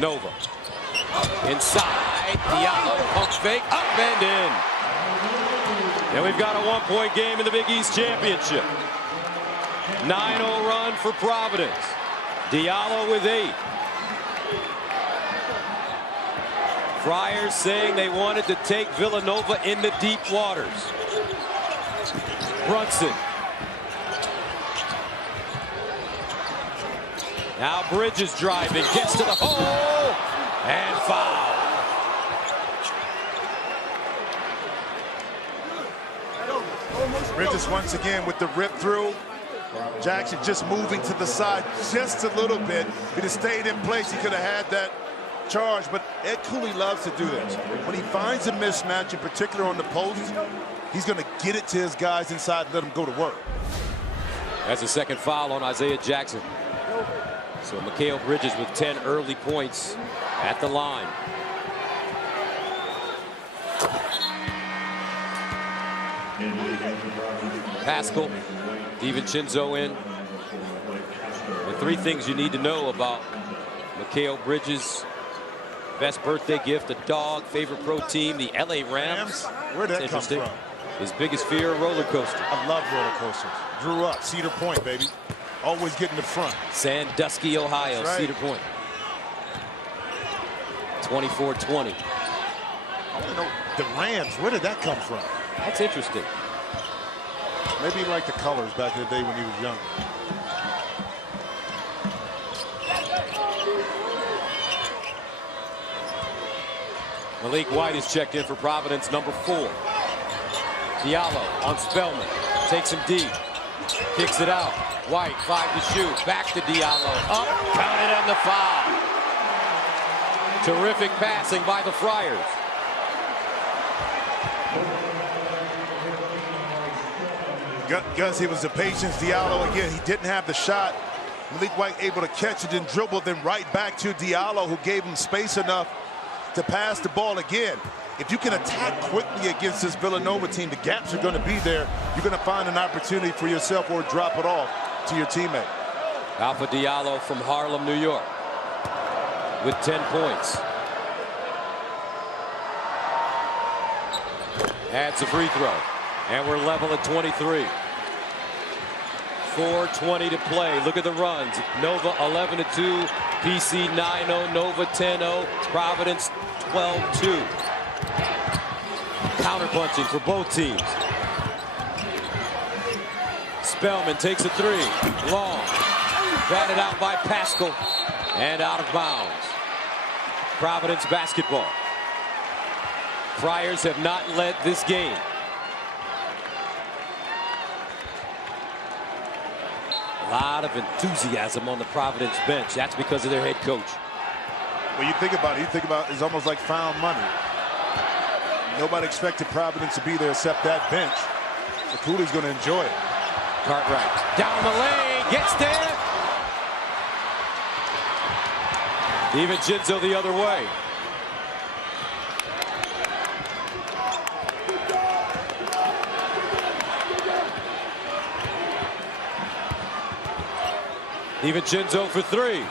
Nova. Inside. Diallo. Pump fake. Up and in. And we've got a one-point game in the Big East Championship. 9-0 run for Providence. Diallo with 8. Friars saying they wanted to take Villanova in the deep waters. Brunson. Now Bridges driving, gets to the hole, and foul. Bridges once again with the rip through. Jackson just moving to the side just a little bit. If he'd have stayed in place, he could have had that charge, but Ed Cooley loves to do this. When he finds a mismatch, in particular on the post, he's going to get it to his guys inside and let them go to work. That's a second foul on Isaiah Jackson. So Mikal Bridges with 10 early points at the line. Pascal, DiVincenzo in. The 3 things you need to know about Mikal Bridges. Best birthday gift, a dog. Favorite pro team, the LA Rams. Where'd that come from? His biggest fear, a roller coaster. I love roller coasters. Grew up, Cedar Point, baby. Always getting the front. Sandusky, Ohio, right. Cedar Point. 24-20. I want to know, the Rams, where did that come from? That's interesting. Maybe he liked the colors back in the day when he was young. Malik White is checked in for Providence, number 4. Diallo on Spellman. Takes him deep. Kicks it out. White, 5 to shoot. Back to Diallo. Up, counted on the foul. Terrific passing by the Friars. Gus, it was the patience. Diallo again, he didn't have the shot. Malik White able to catch it and dribble, then right back to Diallo, who gave him space enough to pass the ball again. If you can attack quickly against this Villanova team, the gaps are going to be there. You're going to find an opportunity for yourself or drop it off to your teammate. Alpha Diallo from Harlem, New York, with 10 points. Adds a free throw, and we're level at 23. 4:20 to play. Look at the runs. Nova 11-2, PC 9-0, Nova 10-0, Providence 12-2. Counterpunching for both teams. Spellman takes a 3. Long. Batted out by Pascal. And out of bounds. Providence basketball. Friars have not led this game. A lot of enthusiasm on the Providence bench. That's because of their head coach. When you think about it, it's almost like found money. Nobody expected Providence to be there except that bench. So Cooley's going to enjoy it. Cartwright down the lane, gets there. DiVincenzo the other way. DiVincenzo for 3.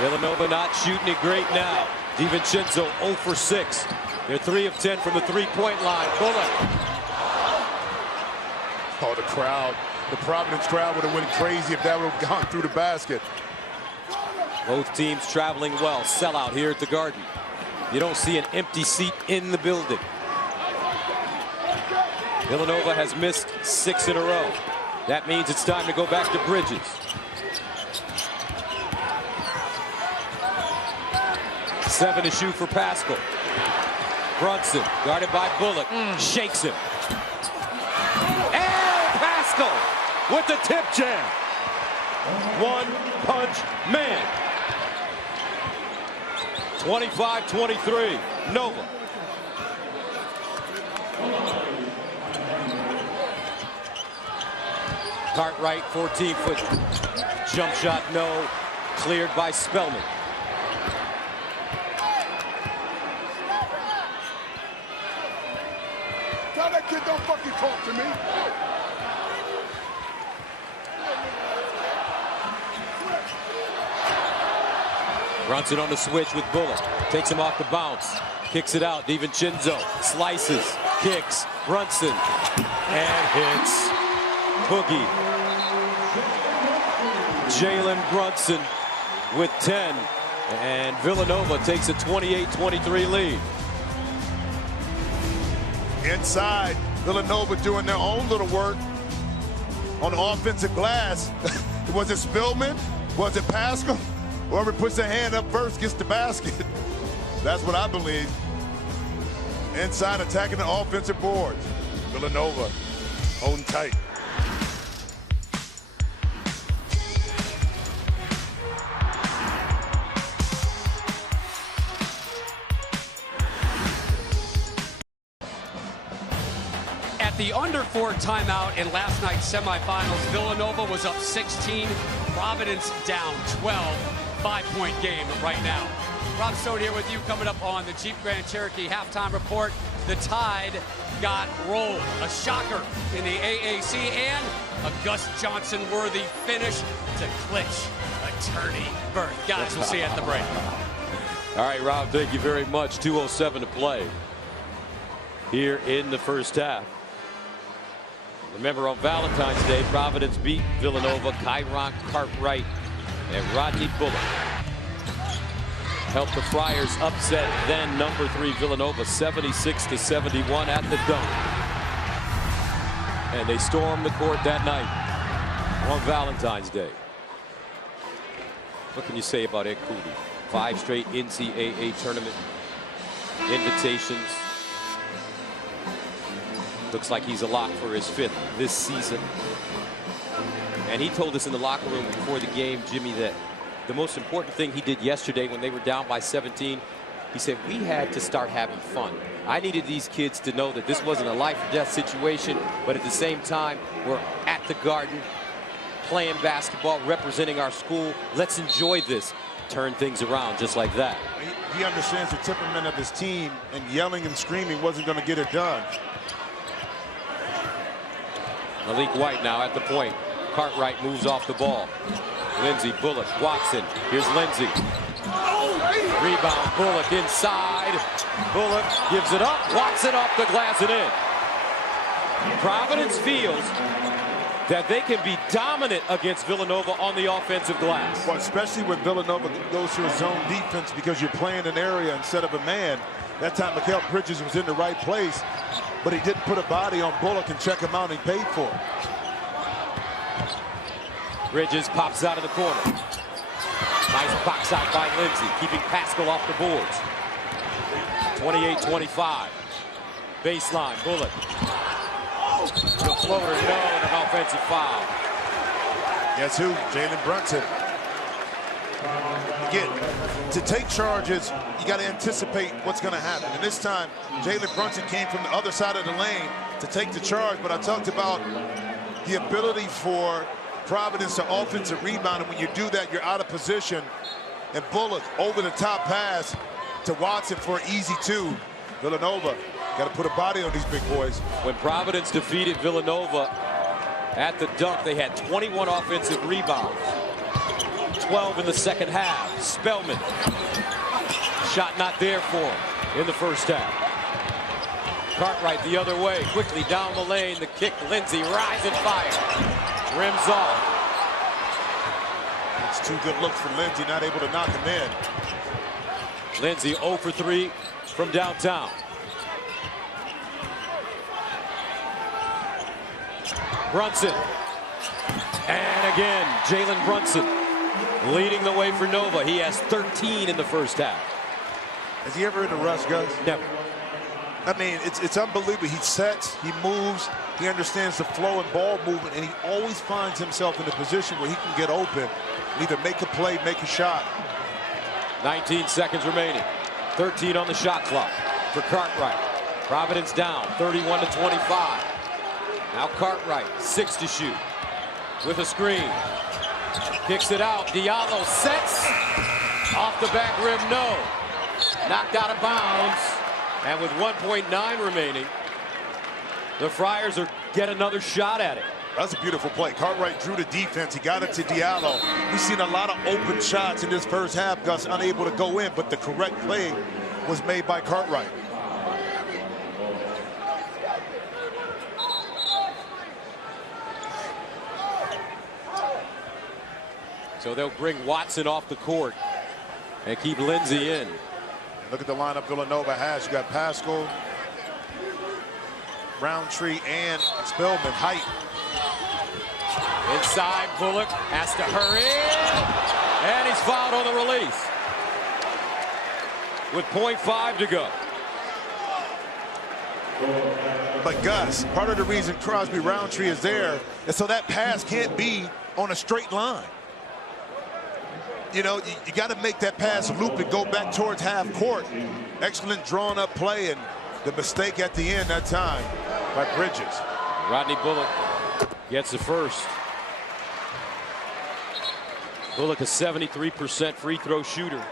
Villanova not shooting it great now. DiVincenzo 0 for 6. They're 3 of 10 from the three-point line. Bullock. Oh, the crowd. The Providence crowd would have went crazy if that would have gone through the basket. Both teams traveling well. Sellout here at the Garden. You don't see an empty seat in the building. Villanova has missed 6 in a row. That means it's time to go back to Bridges. 7 to shoot for Pascal. Brunson, guarded by Bullock, shakes him. And Pascal with the tip jam. One-punch man. 25-23, Nova. Cartwright, 14-foot jump shot, no. Cleared by Spellman. Tell that kid don't fucking talk to me. Brunson on the switch with Bullock. Takes him off the bounce. Kicks it out. DiVincenzo slices, kicks. Brunson and hits. Boogie. Jalen Brunson with 10. And Villanova takes a 28-23 lead. Inside, Villanova doing their own little work on the offensive glass. Was it Spillman? Was it Pascal? Whoever puts their hand up first gets the basket. That's what I believe. Inside, attacking the offensive boards. Villanova holding tight. At the under 4 timeout in last night's semifinals, Villanova was up 16, Providence down 12. 5-point game right now. Rob Stone here with you, coming up on the Jeep Grand Cherokee halftime report. The Tide got rolled. A shocker in the AAC and a Gus Johnson-worthy finish to clinch a tourney berth. Guys, we'll see you at the break. All right, Rob, thank you very much. 2:07 to play here in the first half. Remember, on Valentine's Day, Providence beat Villanova. Kyron Cartwright and Rodney Bullock helped the Friars upset then number 3 Villanova 76-71 at the dunk. And they stormed the court that night on Valentine's Day. What can you say about Ed Cooley? 5 straight NCAA tournament invitations. Looks like he's a lock for his 5th this season. And he told us in the locker room before the game, Jimmy, that the most important thing he did yesterday when they were down by 17, he said, we had to start having fun. I needed these kids to know that this wasn't a life or death situation, but at the same time, we're at the Garden, playing basketball, representing our school. Let's enjoy this. Turn things around just like that. He understands the temperament of his team, and yelling and screaming wasn't going to get it done. Malik White now at the point. Cartwright moves off the ball. Lindsey, Bullock, Watson. Here's Lindsey. Rebound, Bullock inside. Bullock gives it up. Watson off the glass and in. Providence feels that they can be dominant against Villanova on the offensive glass. Well, especially when Villanova goes to a zone defense because you're playing an area instead of a man. That time, Mikal Bridges was in the right place, but he didn't put a body on Bullock and check him out, and he paid for it. Bridges pops out of the corner. Nice box out by Lindsey, keeping Pascal off the boards. 28-25. Baseline, Bullock. The floater, no, and an offensive foul. Guess who? Jalen Brunson. Again, to take charges, you got to anticipate what's going to happen. And this time, Jalen Brunson came from the other side of the lane to take the charge. But I talked about the ability for Providence to offensive rebound, and when you do that, you're out of position. And Bullock over the top pass to Watson for an easy 2. Villanova got to put a body on these big boys. When Providence defeated Villanova at the dunk, they had 21 offensive rebounds, 12 in the second half. Spellman, shot not there for him in the first half. Cartwright the other way, quickly down the lane, the kick, Lindsey, rise and fire. Rims off. It's 2 good looks for Lindsey, not able to knock him in. Lindsey 0 for 3 from downtown. Brunson. And again, Jalen Brunson leading the way for Nova. He has 13 in the first half. Has he ever in a rush, Gus? Never. I mean, it's unbelievable. He sets, he moves, he understands the flow and ball movement, and he always finds himself in a position where he can get open, either make a play, make a shot. 19 seconds remaining. 13 on the shot clock for Cartwright. Providence down 31-25. Now Cartwright, 6 to shoot. With a screen. Kicks it out. Diallo sets. Off the back rim, no. Knocked out of bounds. And with 1.9 remaining, the Friars are get another shot at it. That's a beautiful play. Cartwright drew the defense. He got it to Diallo. We've seen a lot of open shots in this first half. Gus unable to go in, but the correct play was made by Cartwright. So they'll bring Watson off the court and keep Lindsey in. Look at the lineup Villanova has. You got Pascal, Roundtree, and Spellman. Height. Inside, Bullock has to hurry. And he's fouled on the release. With 0.5 to go. But Gus, part of the reason Crosby Roundtree is there is so that pass can't be on a straight line. You know, you got to make that pass loop and go back towards half court. Excellent drawn up play, and the mistake at the end that time by Bridges. Rodney Bullock gets the first. Bullock a 73% free throw shooter.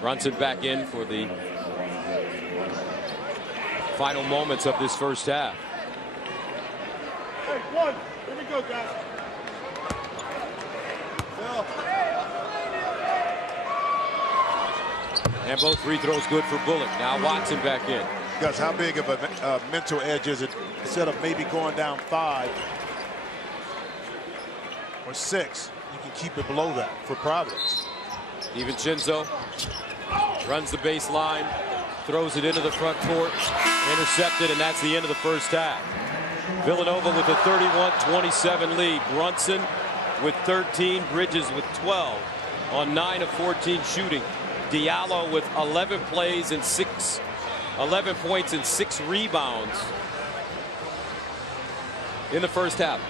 Brunson back in for the final moments of this first half. Hey, one. Here we go, guys. And both free throws good for Bullock. Now Watson back in. Gus, how big of a mental edge is it? Instead of maybe going down 5 or 6, you can keep it below that for Providence. DiVincenzo runs the baseline, throws it into the front court, intercepted, and that's the end of the first half. Villanova with a 31-27 lead. Brunson with 13, Bridges with 12 on 9 of 14 shooting. Diallo with 11 plays and 11 points and 6 rebounds in the first half.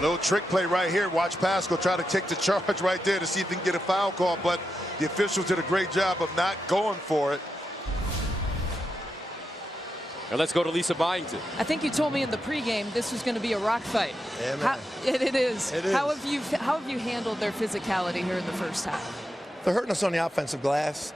Little trick play right here. Watch Pascal try to take the charge right there to see if he can get a foul call, but the officials did a great job of not going for it. And let's go to Lisa Byington. I think you told me in the pregame this was going to be a rock fight. Yeah, man. It is. It is. How have you handled their physicality here in the first half? They're hurting us on the offensive glass.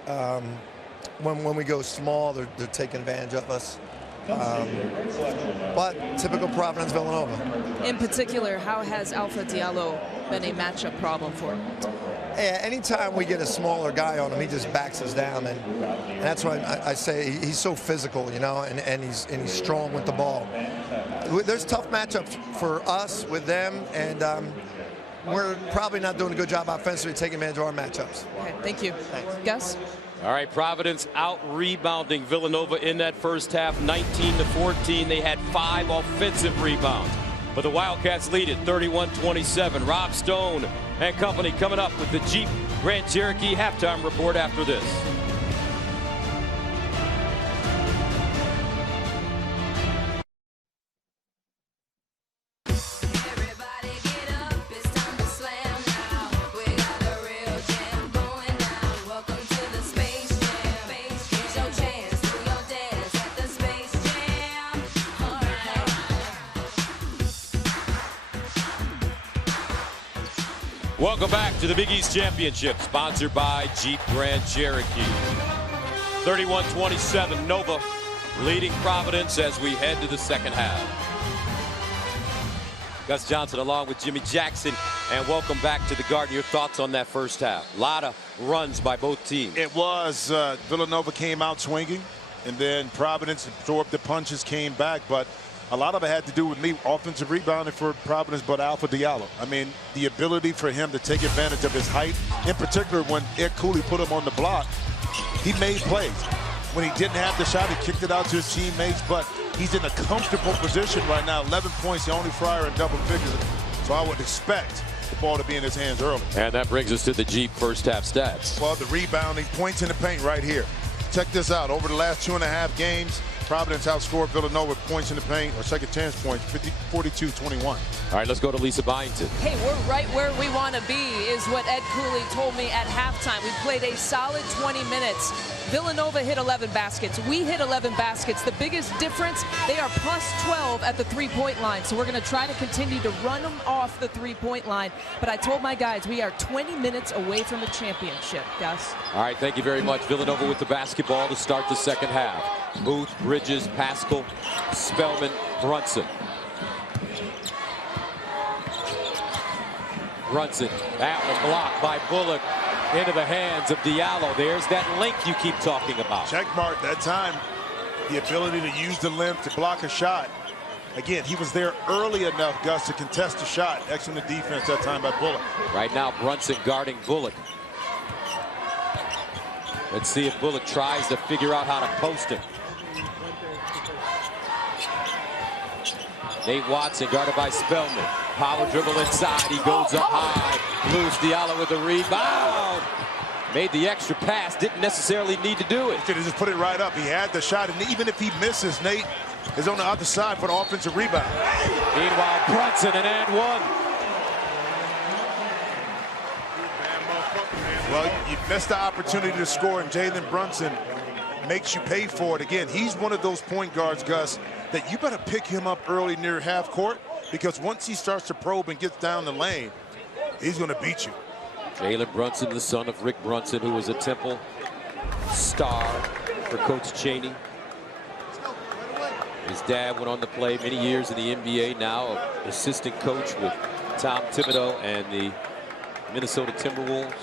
When we go small, they're taking advantage of us. But typical Providence Villanova. In particular, how has Alpha Diallo been a matchup problem for him? Yeah, anytime we get a smaller guy on him, he just backs us down, and that's why I say he's so physical, you know, and he's strong with the ball. There's tough matchups for us with them, and we're probably not doing a good job offensively taking advantage of our matchups. Okay, thank you. Thanks. Gus? All right, Providence out-rebounding Villanova in that first half, 19-14. They had 5 offensive rebounds. But the Wildcats lead it, 31-27. Rob Stone and company coming up with the Jeep Grand Cherokee halftime report after this. Welcome back to the Big East Championship, sponsored by Jeep Grand Cherokee. 31-27, Nova leading Providence as we head to the second half. Gus Johnson along with Jimmy Jackson, and welcome back to the Garden. Your thoughts on that first half? A lot of runs by both teams. It was Villanova came out swinging, and then Providence absorbed the punches, came back, but a lot of it had to do with me offensive rebounding for Providence, but Alpha Diallo. I mean, the ability for him to take advantage of his height, in particular when Ed Cooley put him on the block, he made plays. When he didn't have the shot, he kicked it out to his teammates, but he's in a comfortable position right now. 11 points, the only Friar in double figures So I would expect the ball to be in his hands early. And that brings us to the Jeep first half stats. Well, the rebounding, points in the paint right here. Check this out. Over the last 2.5 games, Providence outscored Villanova with points in the paint, or second chance points, 42-21. All right, let's go to Lisa Byington. Hey, we're right where we want to be, is what Ed Cooley told me at halftime. We played a solid 20 minutes. Villanova hit 11 baskets. We hit 11 baskets. The biggest difference, they are plus 12 at the three-point line. So we're going to try to continue to run them off the three-point line. But I told my guys, we are 20 minutes away from a championship, Gus. All right, thank you very much. Villanova with the basketball to start the second half. Booth, Bridges, Pascal, Spellman, Brunson. Brunson, that one blocked by Bullock into the hands of Diallo. There's that length you keep talking about. Check mark that time. The ability to use the length to block a shot. Again, he was there early enough, Gus, to contest the shot. Excellent defense that time by Bullock. Right now, Brunson guarding Bullock. Let's see if Bullock tries to figure out how to post him. Nate Watson guarded by Spellman. Power dribble inside. He goes up high. Loose. Diallo with the rebound. Made the extra pass. Didn't necessarily need to do it. He could have just put it right up. He had the shot. And even if he misses, Nate is on the other side for the offensive rebound. Meanwhile, Brunson and one. Well, you missed the opportunity to score, and Jalen Brunson makes you pay for it. Again, he's one of those point guards, Gus, that you better pick him up early near half court, because once he starts to probe and gets down the lane, he's going to beat you. Jalen Brunson, the son of Rick Brunson, who was a Temple star for Coach Chaney. His dad went on to play many years in the NBA, now an assistant coach with Tom Thibodeau and the Minnesota Timberwolves.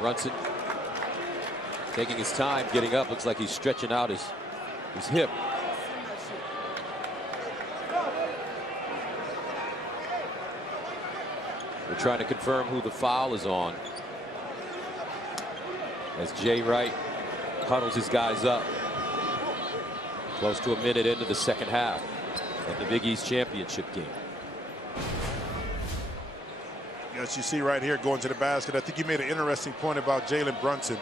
Brunson taking his time getting up. Looks like he's stretching out his hip. We're trying to confirm who the foul is on, as Jay Wright huddles his guys up. Close to a minute into the second half of the Big East championship game. As you see right here going to the basket, I think you made an interesting point about Jalen Brunson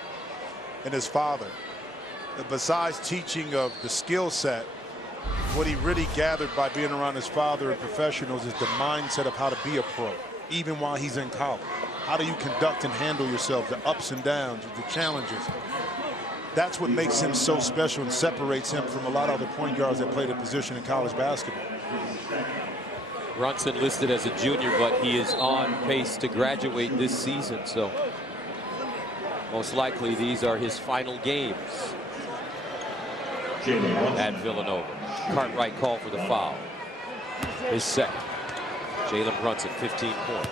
and his father. Besides teaching of the skill set, what he really gathered by being around his father and professionals is the mindset of how to be a pro, even while he's in college. How do you conduct and handle yourself, the ups and downs, the challenges? That's what makes him so special and separates him from a lot of other point guards that play the position in college basketball. Brunson listed as a junior, but he is on pace to graduate this season, so most likely these are his final games at Villanova. Cartwright called for the foul. His second. Jalen Brunson, 15 points.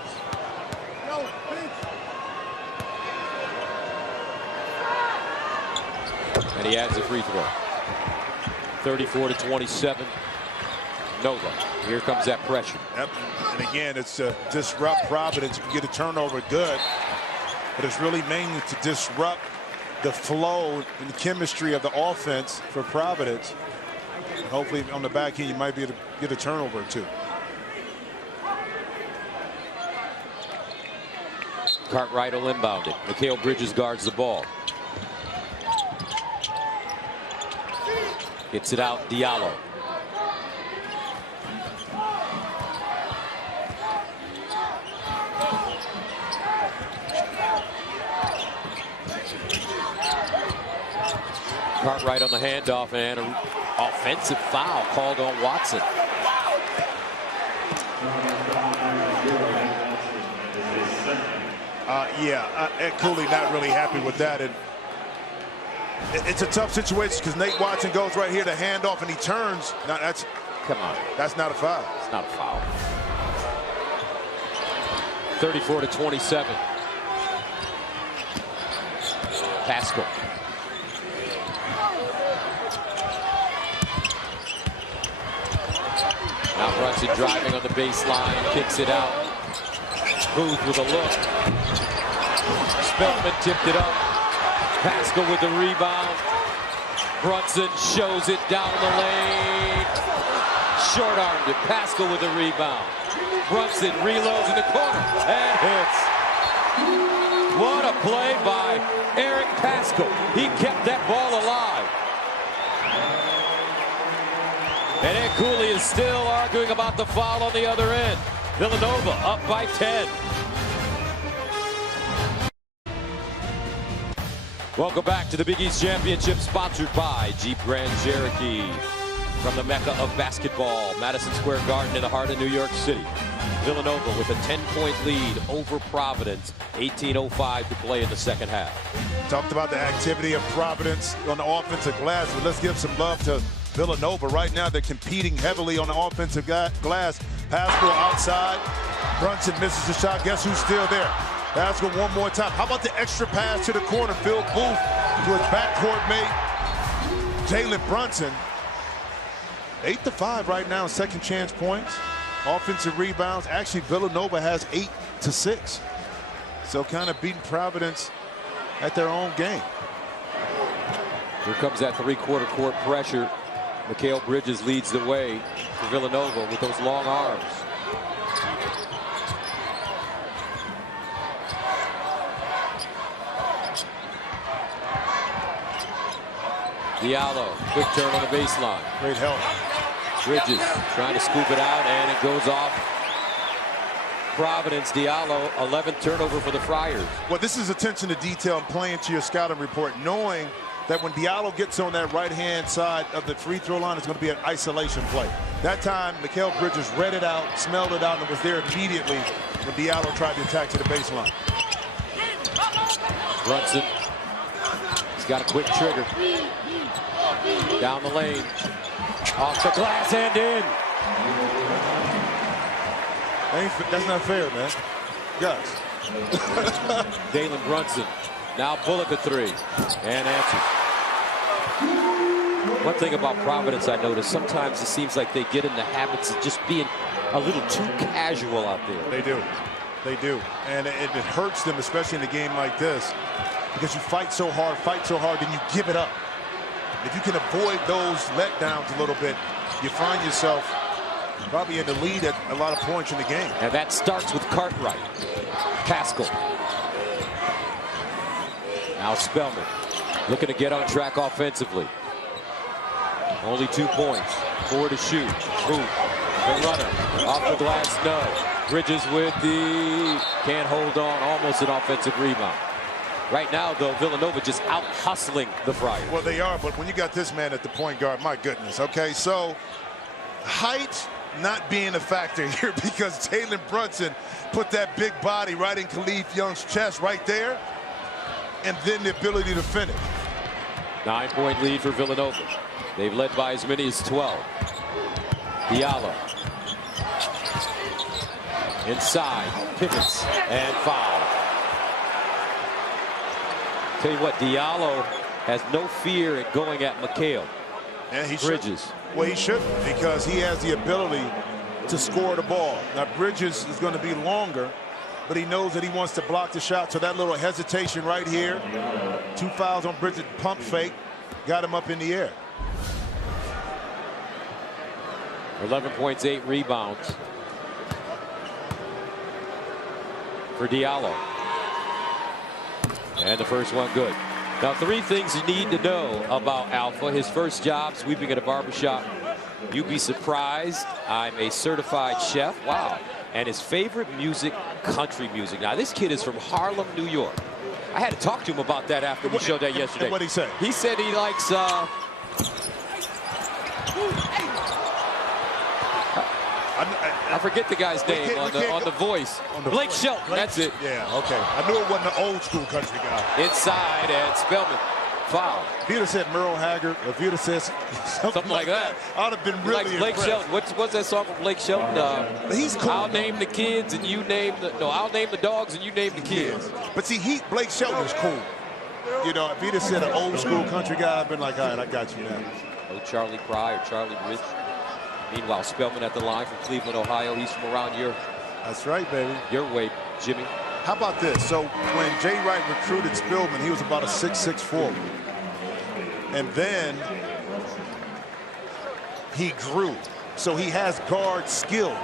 And he adds a free throw. 34-27. Nova. Here comes that pressure. Yep. And again, it's to disrupt Providence. If you get a turnover, good. But it's really mainly to disrupt the flow and the chemistry of the offense for Providence. And hopefully on the back end, you might be able to get a turnover or two. Cartwright will inbound it. Mikal Bridges guards the ball. Gets it out, Diallo. Cartwright on the handoff, and an offensive foul called on Watson. Ed Cooley not really happy with that. And it's a tough situation because Nate Watson goes right here to handoff and he turns. Now that's, come on, that's not a foul. It's not a foul. 34-27. Pascal. Now Brunson driving on the baseline, kicks it out. Booth with a look. Spellman tipped it up. Pascal with the rebound. Brunson shows it down the lane. Short-armed it. Pascal with the rebound. Brunson reloads in the corner and hits. What a play by Eric Pascal. He kept that ball alive. And Ed Cooley is still arguing about the foul on the other end. Villanova up by 10. Welcome back to the Big East Championship, sponsored by Jeep Grand Cherokee. From the mecca of basketball, Madison Square Garden in the heart of New York City. Villanova with a 10-point lead over Providence. 18:05 to play in the second half. Talked about the activity of Providence on the offensive glass, but let's give some love to Villanova. Right now, they're competing heavily on the offensive glass. Pascal outside. Brunson misses the shot. Guess who's still there? Pascal one more time. How about the extra pass to the corner? Phil Booth to his backcourt mate, Jalen Brunson. 8-5 right now, second chance points. Offensive rebounds. Actually, Villanova has 8-6. So kind of beating Providence at their own game. Here comes that three-quarter court pressure. Mikal Bridges leads the way for Villanova with those long arms. Diallo, quick turn on the baseline. Great help. Bridges trying to scoop it out, and it goes off Providence. Diallo, 11th turnover for the Friars. Well, this is attention to detail and playing to your scouting report, knowing that when Diallo gets on that right-hand side of the free throw line, it's going to be an isolation play. That time, Mikal Bridges read it out, smelled it out, and was there immediately when Diallo tried to attack to the baseline. Brunson, he's got a quick trigger. Down the lane, off the glass and in. That's not fair, man. Guys. Jalen Brunson, now Bullock a three, and answers. One thing about Providence I noticed, sometimes it seems like they get in the habits of just being a little too casual out there. They do. They do. And it hurts them, especially in a game like this, because you fight so hard, then you give it up. If you can avoid those letdowns a little bit, you find yourself probably in the lead at a lot of points in the game. And that starts with Cartwright. Pascal. Now Spellman looking to get on track offensively. Only 2 points. 4 to shoot. Move. The runner. Off the glass, no. Bridges with the... can't hold on. Almost an offensive rebound. Right now, though, Villanova just out-hustling the Friars. Well, they are, but when you got this man at the point guard, my goodness. Okay, so height not being a factor here because Jalen Brunson put that big body right in Khalif Young's chest right there, and then the ability to finish. 9-point lead for Villanova. They've led by as many as 12. Diallo. Inside, pivots, and foul. Tell you what, Diallo has no fear in going at Mikal. And he Bridges. Well, he shouldn't, because he has the ability to score the ball. Now, Bridges is going to be longer, but he knows that he wants to block the shot. So that little hesitation right here, 2 fouls on Bridges, pump fake, got him up in the air. 11 points, 8 rebounds for Diallo. And the first one good. Now, 3 things you need to know about Alpha. His first job, sweeping at a barbershop. You'd be surprised. I'm a certified chef. Wow. And his favorite music, country music. Now, this kid is from Harlem, New York. I had to talk to him about that after we showed that yesterday. What'd he say? He said he likes... I forget the guy's name on the voice. Blake Shelton, that's it. Yeah, okay. I knew it wasn't an old school country guy. Inside, and Spellman foul. If you'd have said Merle Haggard, or if you'd have said something like that, I'd have been really Blake impressed. Shelton. What's that song from Blake Shelton? He's cool. I'll name the kids and you name the... No, I'll name the dogs and you name the kids. Yeah. But see, Blake Shelton is cool. You know, if he'd have said an old school country guy, I'd been like, all right, I got you now. No Charlie Pry or Charlie Rich. Meanwhile, Spellman at the line from Cleveland, Ohio. He's from around your... That's right, baby. Your way, Jimmy. How about this? So when Jay Wright recruited Spellman, he was about a 6'6" forward. And then he grew So he has guard skills.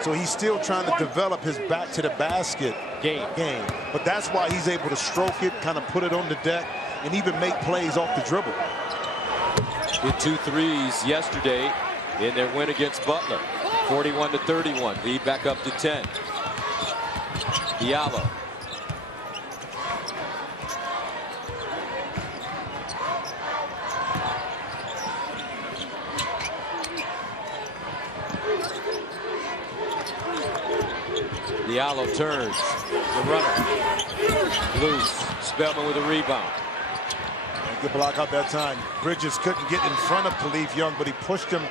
So he's still trying to develop his back to the basket game. But that's why he's able to stroke it, kind of put it on the deck, and even make plays off the dribble. Hit 2 threes yesterday in their win against Butler. 41-31. Lead back up to 10. Diallo. Diallo turns. The runner. Loose. Spellman with a rebound. Good block out that time. Bridges couldn't get in front of Khalif Young, but he pushed him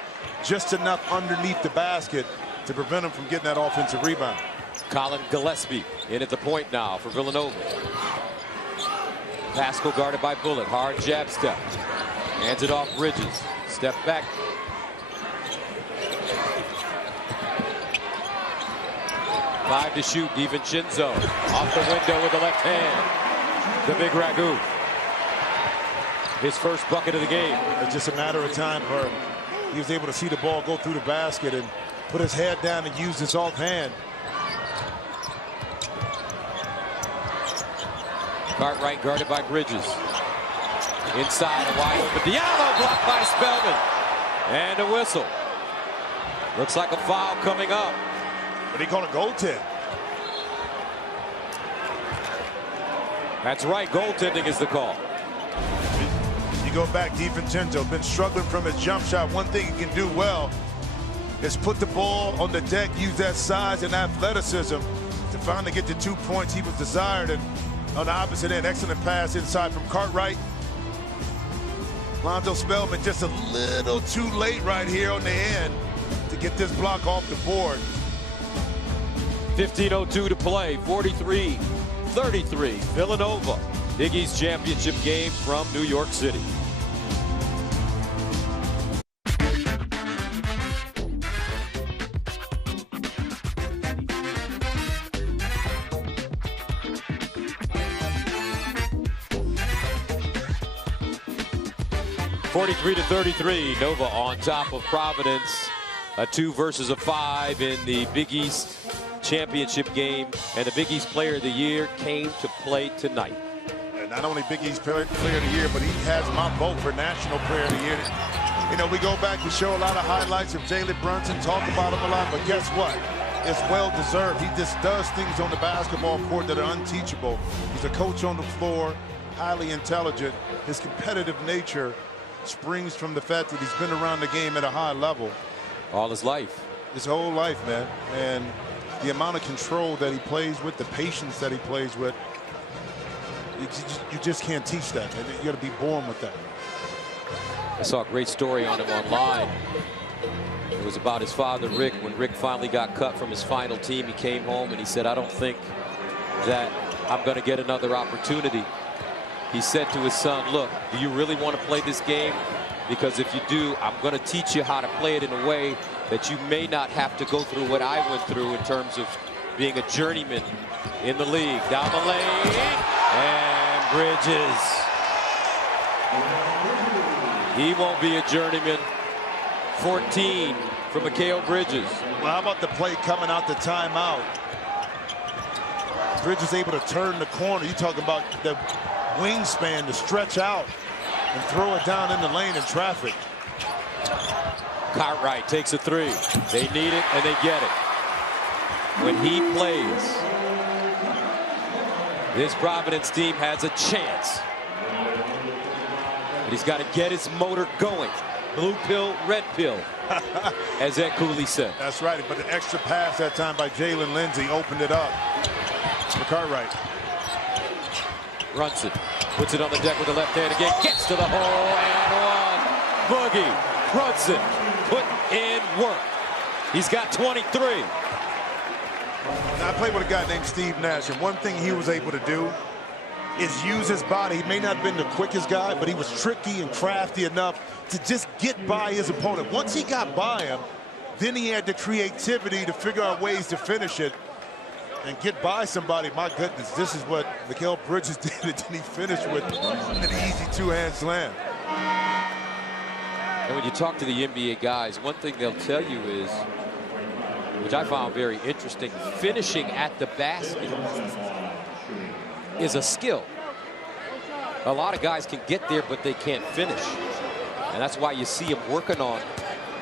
just enough underneath the basket to prevent him from getting that offensive rebound. Colin Gillespie in at the point now for Villanova. Pascal guarded by Bullock. Hard jab step. Hands it off Bridges. Step back. Five to shoot. DiVincenzo off the window with the left hand. The big Ragu. His first bucket of the game. It's just a matter of time for him. He was able to see the ball go through the basket and put his head down and use his offhand. Cartwright guarded by Bridges. Inside, a wide open Diallo, blocked by Spellman. And a whistle. Looks like a foul coming up. But he called a goaltend. That's right, goaltending is the call. You go back, DiVincenzo, been struggling from his jump shot. One thing he can do well is put the ball on the deck, use that size and athleticism to finally get the 2 points he was desired. And on the opposite end, excellent pass inside from Cartwright. Lonzo Spellman just a little too late right here on the end to get this block off the board. 15:02 to play, 43-33, Villanova. Big East championship game from New York City. (43-33). Nova on top of Providence. A 2 versus a 5 in the Big East championship game, and the Big East Player of the Year came to play tonight. And not only Big East Player of the Year, but he has my vote for National Player of the Year. You know, we go back and show a lot of highlights of Jalen Brunson, talk about him a lot, but guess what? It's well deserved. He just does things on the basketball court that are unteachable. He's a coach on the floor, highly intelligent. His competitive nature springs from the fact that he's been around the game at a high level. All his life. His whole life, man. And the amount of control that he plays with, the patience that he plays with, you just can't teach that. You got to be born with that. I saw a great story on him online. It was about his father, Rick. When Rick finally got cut from his final team, he came home and he said, "I don't think that I'm going to get another opportunity." He said to his son, "Look, do you really want to play this game? Because if you do, I'm going to teach you how to play it in a way that you may not have to go through what I went through in terms of being a journeyman in the league." Down the lane, and Bridges. He won't be a journeyman. 14 for Mikal Bridges. Well, how about the play coming out the timeout? Bridges able to turn the corner. You talking about the wingspan to stretch out and throw it down in the lane in traffic. Cartwright takes a 3. They need it and they get it. When he plays, this Providence team has a chance. But he's got to get his motor going. Blue pill, red pill, as Ed Cooley said. That's right, but an extra pass that time by Jalen Lindsey opened it up for Cartwright. Brunson puts it on the deck with the left hand again, gets to the hole, and one. Boogie Brunson put in work. He's got 23. Now, I played with a guy named Steve Nash, and one thing he was able to do is use his body. He may not have been the quickest guy, but he was tricky and crafty enough to just get by his opponent. Once he got by him, then he had the creativity to figure out ways to finish it and get by somebody. My goodness, this is what Mikal Bridges did, and then he finished with an easy 2-hand slam. And when you talk to the NBA guys, one thing they'll tell you is, which I found very interesting, finishing at the basket is a skill. A lot of guys can get there, but they can't finish. And that's why you see them working on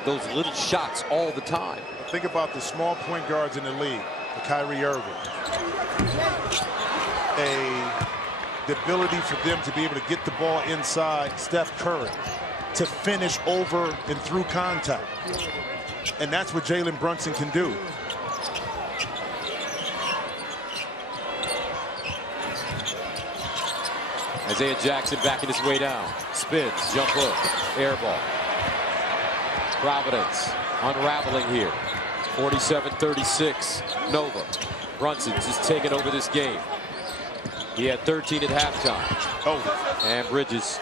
those little shots all the time. Think about the small point guards in the league, the Kyrie Irving. The ability for them to be able to get the ball inside Steph Curry, to finish over and through contact. And that's what Jalen Brunson can do. Isaiah Jackson backing his way down. Spins, jump hook, air ball. Providence unraveling here. 47-36, Nova. Brunson's just taking over this game. He had 13 at halftime. And Bridges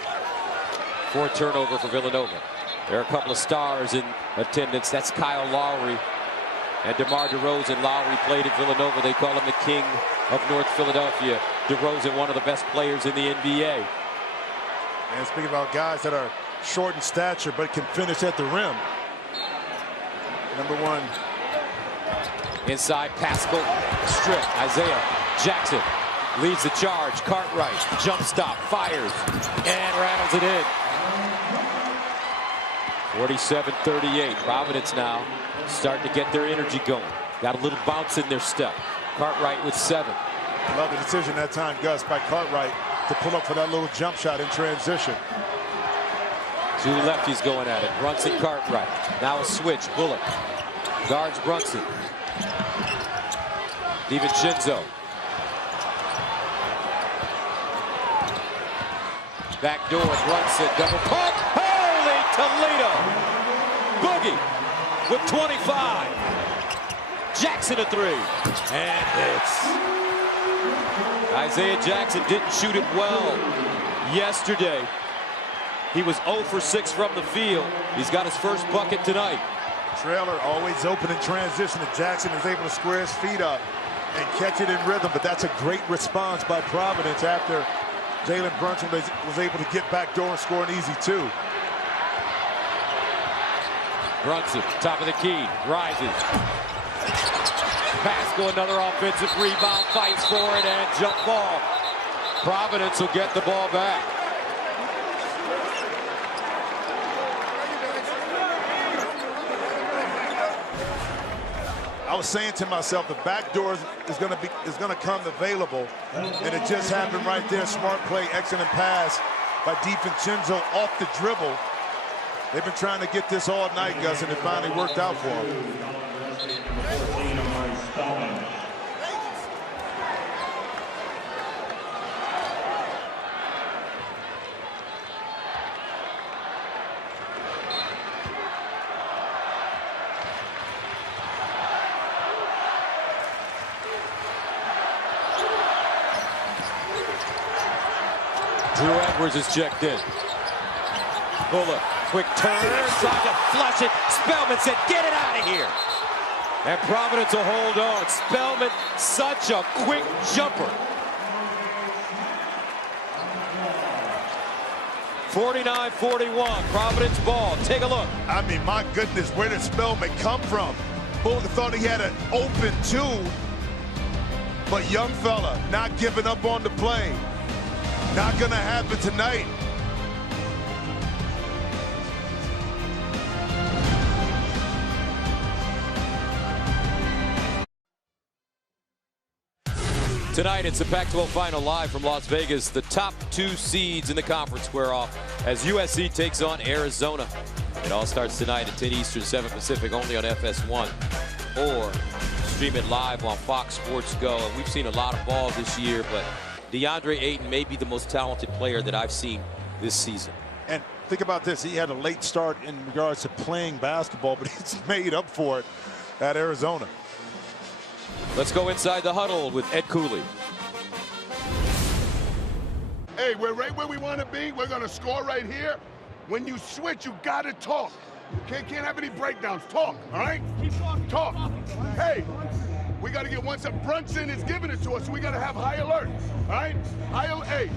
for a turnover for Villanova. There are a couple of stars in attendance. That's Kyle Lowry and DeMar DeRozan. Lowry played at Villanova. They call him the king of North Philadelphia. DeRozan, one of the best players in the NBA. And speaking about guys that are short in stature but can finish at the rim. Number one. Inside, Pascal, strip. Isaiah Jackson leads the charge. Cartwright, jump stop, fires, and rattles it in. 47-38. Providence now starting to get their energy going. Got a little bounce in their step. Cartwright with 7. Love the decision that time, Gus, by Cartwright to pull up for that little jump shot in transition. Two lefties going at it. Brunson, Cartwright. Now a switch. Bullock guards Brunson. DiVincenzo. Back door, Brunson, double pump. Holy Toledo! Boogie with 25. Jackson a 3. And hits. Isaiah Jackson didn't shoot it well yesterday. He was 0 for 6 from the field. He's got his first bucket tonight. Trailer always open in transition, and Jackson is able to square his feet up and catch it in rhythm, but that's a great response by Providence after Jalen Brunson was able to get back door and score an easy 2. Brunson, top of the key, rises. Pascal, another offensive rebound, fights for it, and jump ball. Providence will get the ball back. I was saying to myself, the back door is going to come available, and it just happened right there. Smart play, excellent pass by DiVincenzo off the dribble. They've been trying to get this all night, Gus, and it finally worked out for them. Drew Edwards is checked in. Bullock, quick turn, trying to flush it. Spellman said, get it out of here. And Providence will hold on. Spellman, such a quick jumper. 49-41, Providence ball. Take a look. I mean, my goodness, where did Spellman come from? Bullock thought he had an open 2, but young fella not giving up on the play. Not gonna happen tonight. Tonight, it's the Pac-12 Final live from Las Vegas. The top 2 seeds in the conference square off as USC takes on Arizona. It all starts tonight at 10 Eastern, 7 Pacific, only on FS1. Or stream it live on Fox Sports Go. And we've seen a lot of balls this year, but DeAndre Ayton may be the most talented player that I've seen this season. And think about this. He had a late start in regards to playing basketball, but he's made up for it at Arizona. Let's go inside the huddle with Ed Cooley. Hey, we're right where we want to be. We're going to score right here. When you switch, you got to talk. Can't have any breakdowns. Talk, all right? Keep talking. Talk. Hey, we got to get one step. Brunson is giving it to us, so we got to have high alert, all right? Hey,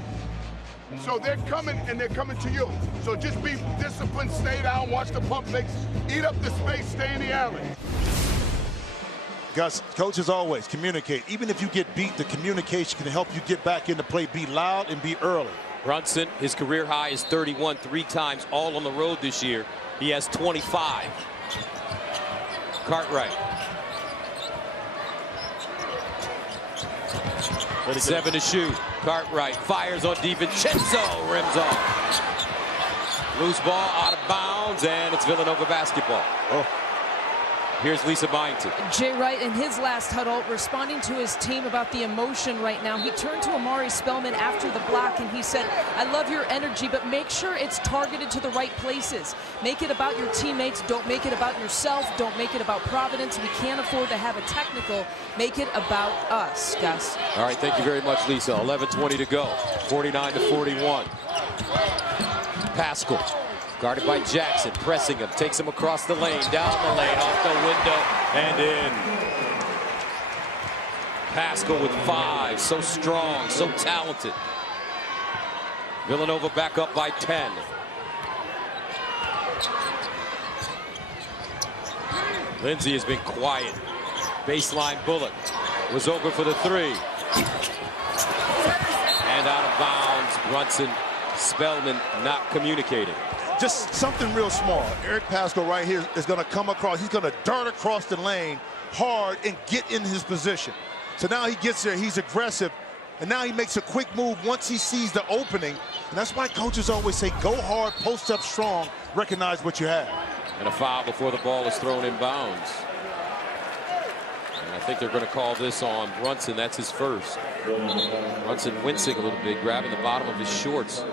So they're coming, and they're coming to you. So just be disciplined, stay down, watch the pump fakes, eat up the space, stay in the alley. Gus, coaches always communicate. Even if you get beat, the communication can help you get back into play. Be loud and be early. Brunson, his career high is 31 3 times, all on the road this year. He has 25. Cartwright. 7 to shoot. Cartwright fires on DiVincenzo, rims off. Loose ball out of bounds, and it's Villanova basketball. Oh. Here's Lisa Byington. Jay Wright in his last huddle responding to his team about the emotion right now. He turned to Amari Spellman after the block and he said, I love your energy, but make sure it's targeted to the right places. Make it about your teammates. Don't make it about yourself. Don't make it about Providence. We can't afford to have a technical. Make it about us, Gus. All right, thank you very much, Lisa. 11:20 to go. 49-41. Pascal. Guarded by Jackson, pressing him, takes him across the lane, down the lane, off the window, and in. Pascal with 5, so strong, so talented. Villanova back up by 10. Lindsay has been quiet. Baseline bullet was open for the 3. And out of bounds, Brunson. Spellman not communicating. Just something real small. Eric Pascal right here is going to come across. He's going to dart across the lane hard and get in his position. So now he gets there. He's aggressive. And now he makes a quick move once he sees the opening. And that's why coaches always say, go hard, post up strong, recognize what you have. And a foul before the ball is thrown in bounds. And I think they're going to call this on Brunson. That's his first. Brunson wincing a little bit, grabbing the bottom of his shorts.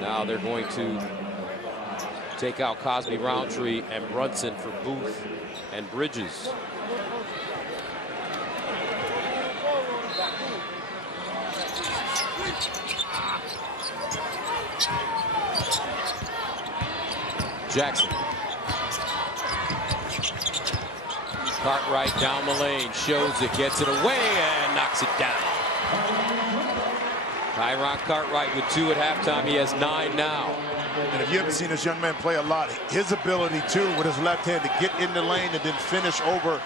Now they're going to take out Cosby Roundtree and Brunson for Booth and Bridges. Jackson. Cartwright down the lane, shows it, gets it away, and knocks it down. Tyron Cartwright with 2 at halftime. He has 9 now. And if you haven't seen this young man play a lot, his ability, too, with his left hand to get in the lane and then finish over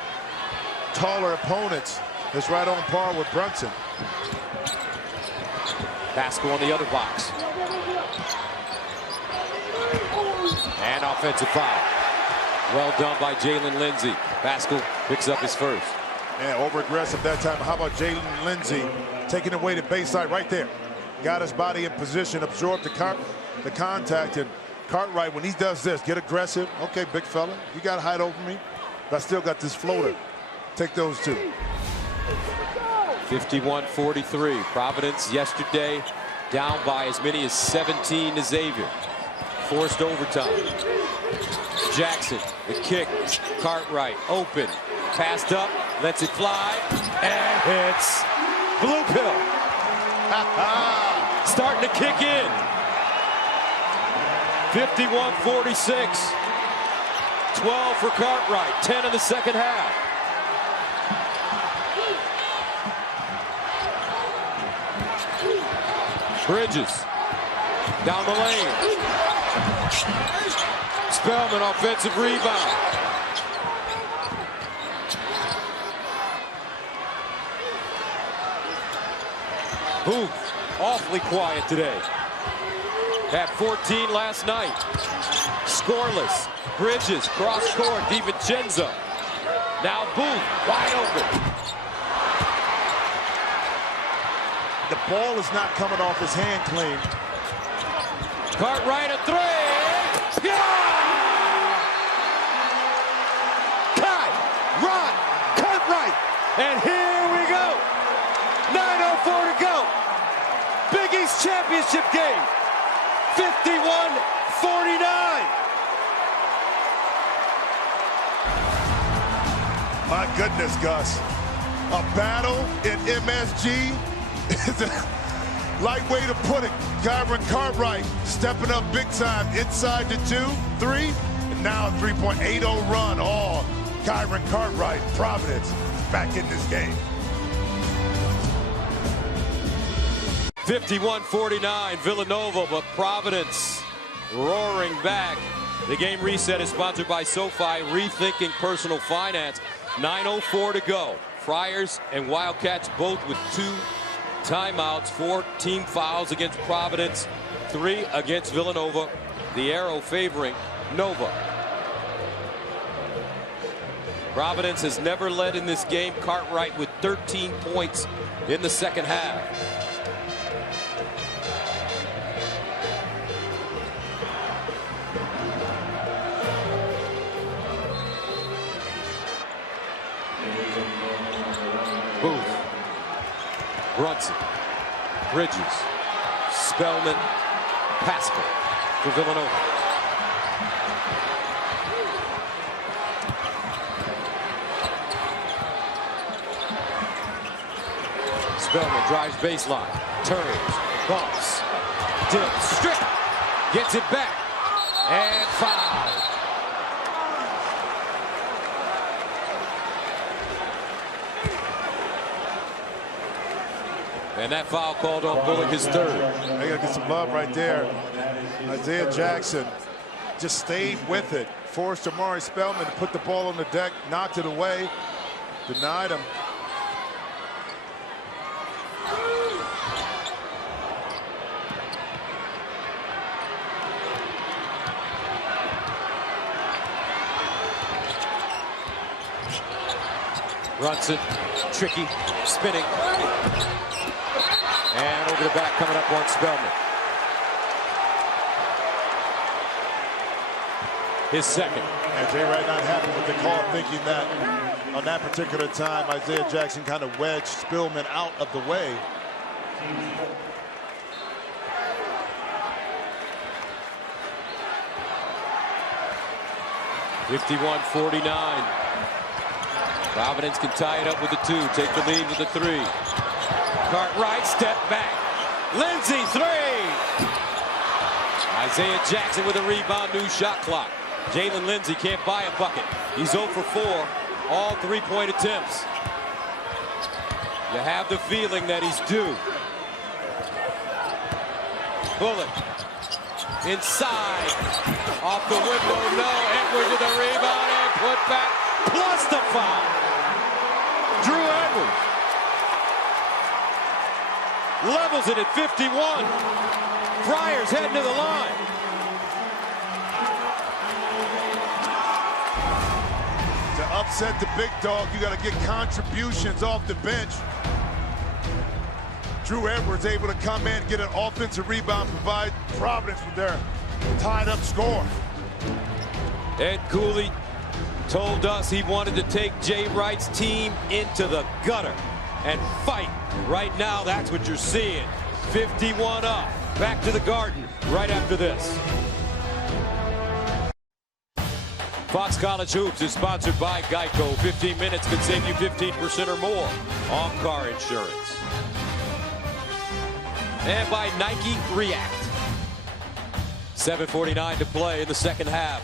taller opponents is right on par with Brunson. Pascal on the other box. And offensive foul. Well done by Jalen Lindsay. Pascal picks up his first. Yeah, over-aggressive that time. How about Jalen Lindsay taking away the baseline right there? Got his body in position, absorbed the contact, and Cartwright, when he does this, get aggressive. Okay, big fella, you got to hide over me, but I still got this floater. Take those 2. 51-43. Providence yesterday down by as many as 17 to Xavier. Forced overtime. Jackson, the kick. Cartwright open. Passed up, lets it fly, and hits Blue Pill. Starting to kick in. 51-46. 12 for Cartwright, 10 in the second half. Bridges down the lane. Spellman offensive rebound. Booth awfully quiet today. Had 14 last night. Scoreless. Bridges cross court. DiVincenzo. Now Booth wide open. The ball is not coming off his hand clean. Cartwright a 3. Yeah! Cartwright. And here we go. 9:04 to go. Big East championship game. 51-49. My goodness, Gus. A battle in MSG is a light way to put it. Kyron Cartwright stepping up big time inside the 2-3. And now a 3.80 run. All Kyron Cartwright, Providence, back in this game. 51-49 Villanova, but Providence roaring back. The game reset is sponsored by SoFi, rethinking personal finance. 9:04 to go. Friars and Wildcats both with 2 timeouts, 4 team fouls against Providence, 3 against Villanova. The arrow favoring Nova. Providence has never led in this game. Cartwright with 13 points in the second half. Booth, Brunson, Bridges, Spellman, Pascal for Villanova. Spellman drives baseline, turns, bumps, dips, strip, gets it back, and foul. And that foul called on Bullock, his third. They gotta get some love right there. Isaiah Jackson just stayed with it. Forced Amari Spellman to put the ball on the deck, knocked it away, denied him. Brunson, tricky, spinning. And over the back, coming up on Spellman. His second. And Jay Wright not happy with the call, thinking that on that particular time, Isaiah Jackson kind of wedged Spellman out of the way. (51-49). Providence can tie it up with the 2, take the lead with the 3. Cartwright, step back. Lindsay, 3. Isaiah Jackson with a rebound, new shot clock. Jalen Lindsay can't buy a bucket. He's 0 for 4, all 3-point attempts. You have the feeling that he's due. Bullock, inside, off the window, no. Edwards with a rebound and put back, plus the foul. Drew Edwards levels it at 51. Friars heading to the line. To upset the big dog, you got to get contributions off the bench. Drew Edwards able to come in, get an offensive rebound, provide Providence with their tied-up score. Ed Cooley told us he wanted to take Jay Wright's team into the gutter and fight. Right now, that's what you're seeing. 51 up. Back to the Garden right after this. Fox College Hoops is sponsored by Geico. 15 minutes could save you 15% or more on car insurance. And by Nike React. 7:49 to play in the second half.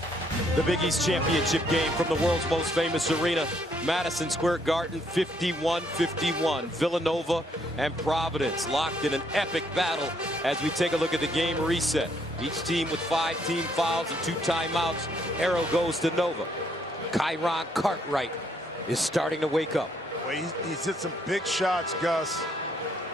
The Big East Championship game from the world's most famous arena, Madison Square Garden, 51-51. Villanova and Providence locked in an epic battle as we take a look at the game reset. Each team with 5 team fouls and 2 timeouts. Arrow goes to Nova. Kyron Cartwright is starting to wake up. Well, he's hit some big shots, Gus,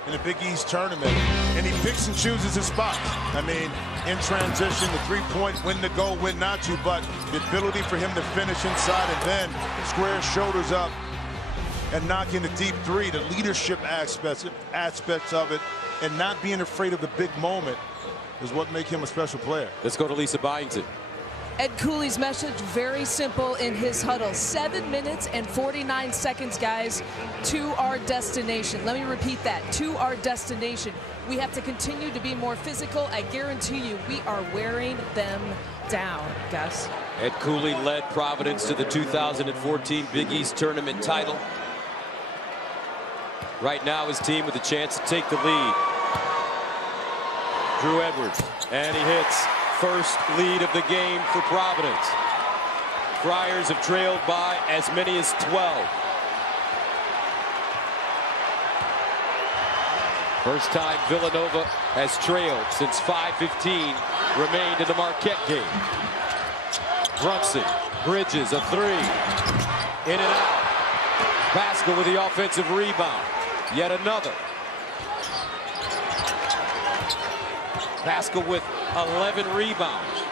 in the Big East tournament, and he picks and chooses his spots. I mean, in transition, the 3-point, when to go, when not to, but the ability for him to finish inside and then square shoulders up and knock in the deep 3, the leadership aspects of it, and not being afraid of the big moment is what make him a special player. Let's go to Lisa Byington. Ed Cooley's message, very simple in his huddle. 7 minutes and 49 seconds, guys, to our destination. Let me repeat that, to our destination. We have to continue to be more physical. I guarantee you, we are wearing them down, Gus. Ed Cooley led Providence to the 2014 Big East Tournament title. Right now, his team with a chance to take the lead. Drew Edwards, and he hits. First lead of the game for Providence. Friars have trailed by as many as 12. First time Villanova has trailed since 5:15 remained in the Marquette game. Brunson, Bridges, a three. In and out. Pascal with the offensive rebound. Yet another. Pascal with 11 rebounds.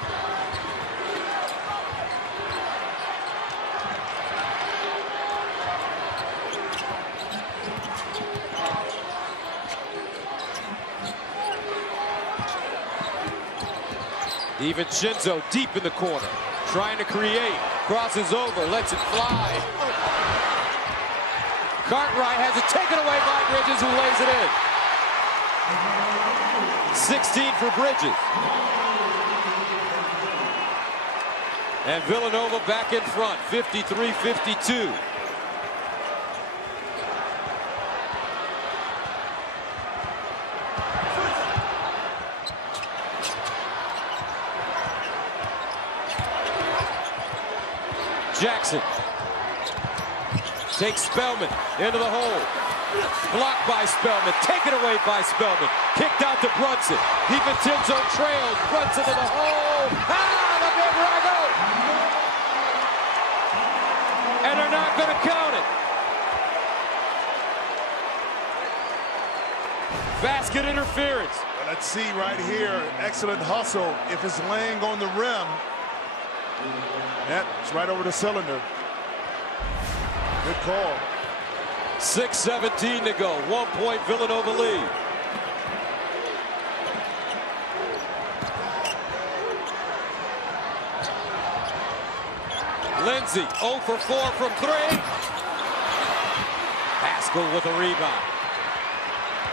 DiVincenzo deep in the corner, trying to create, crosses over, lets it fly. Cartwright has it taken away by Bridges, who lays it in. 16 for Bridges. And Villanova back in front, 53-52. Jackson takes Spellman into the hole. Blocked by Spellman, taken away by Spellman. Kicked out to Brunson. DiVincenzo trails, Brunson to the hole. The big raggle! And they're not going to count it. Basket interference. Well, let's see right here, excellent hustle. If it's laying on the rim, it's right over the cylinder. Good call. 6:17 to go. 1 point Villanova lead. Lindsay 0 for 4 from 3. Pascal with a rebound.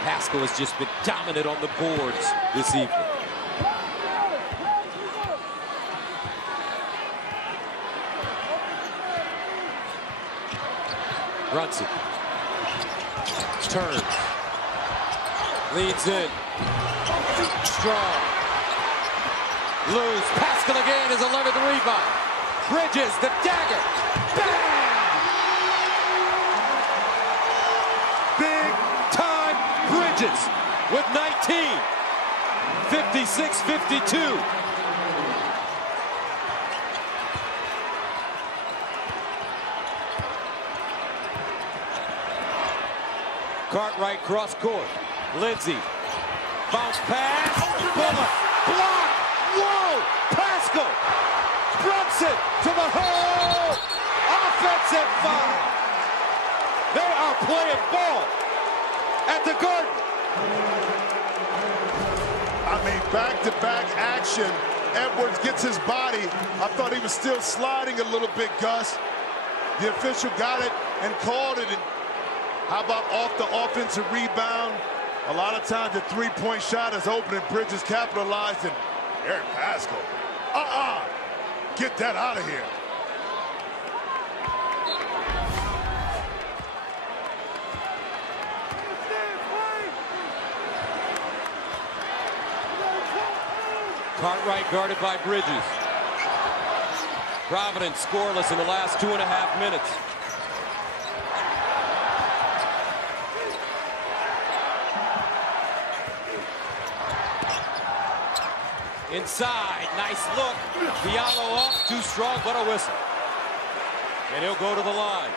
Pascal has just been dominant on the boards this evening. Brunson turns, leads in, strong, loose. Pascal again is 11th rebound. Bridges, the dagger, bam! Big time Bridges with 19, 56-52. Cartwright cross court. Lindsay. Bounce pass. Bullock. Block. Whoa! Pascal. Brunson to the hole. Offensive foul. They are playing ball at the Garden. I mean, back-to-back action. Edwards gets his body. I thought he was still sliding a little bit, Gus. The official got it and called it. And how about off the offensive rebound? A lot of times the three-point shot is open and Bridges capitalized, and Eric Pascal. Get that out of here. Cartwright guarded by Bridges. Providence scoreless in the last 2.5 minutes. Inside, nice look. Diallo off, too strong, but a whistle. And he'll go to the line.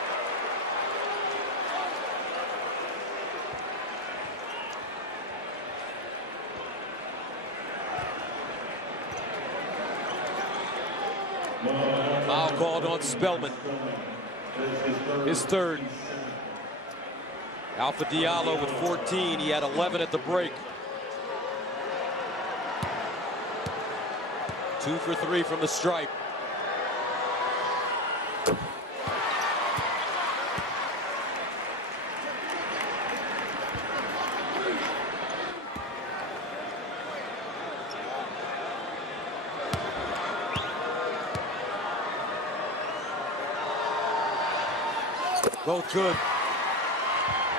Foul called on Spellman. His third. Alpha Diallo with 14. He had 11 at the break. 2 for 3 from the stripe. Both good.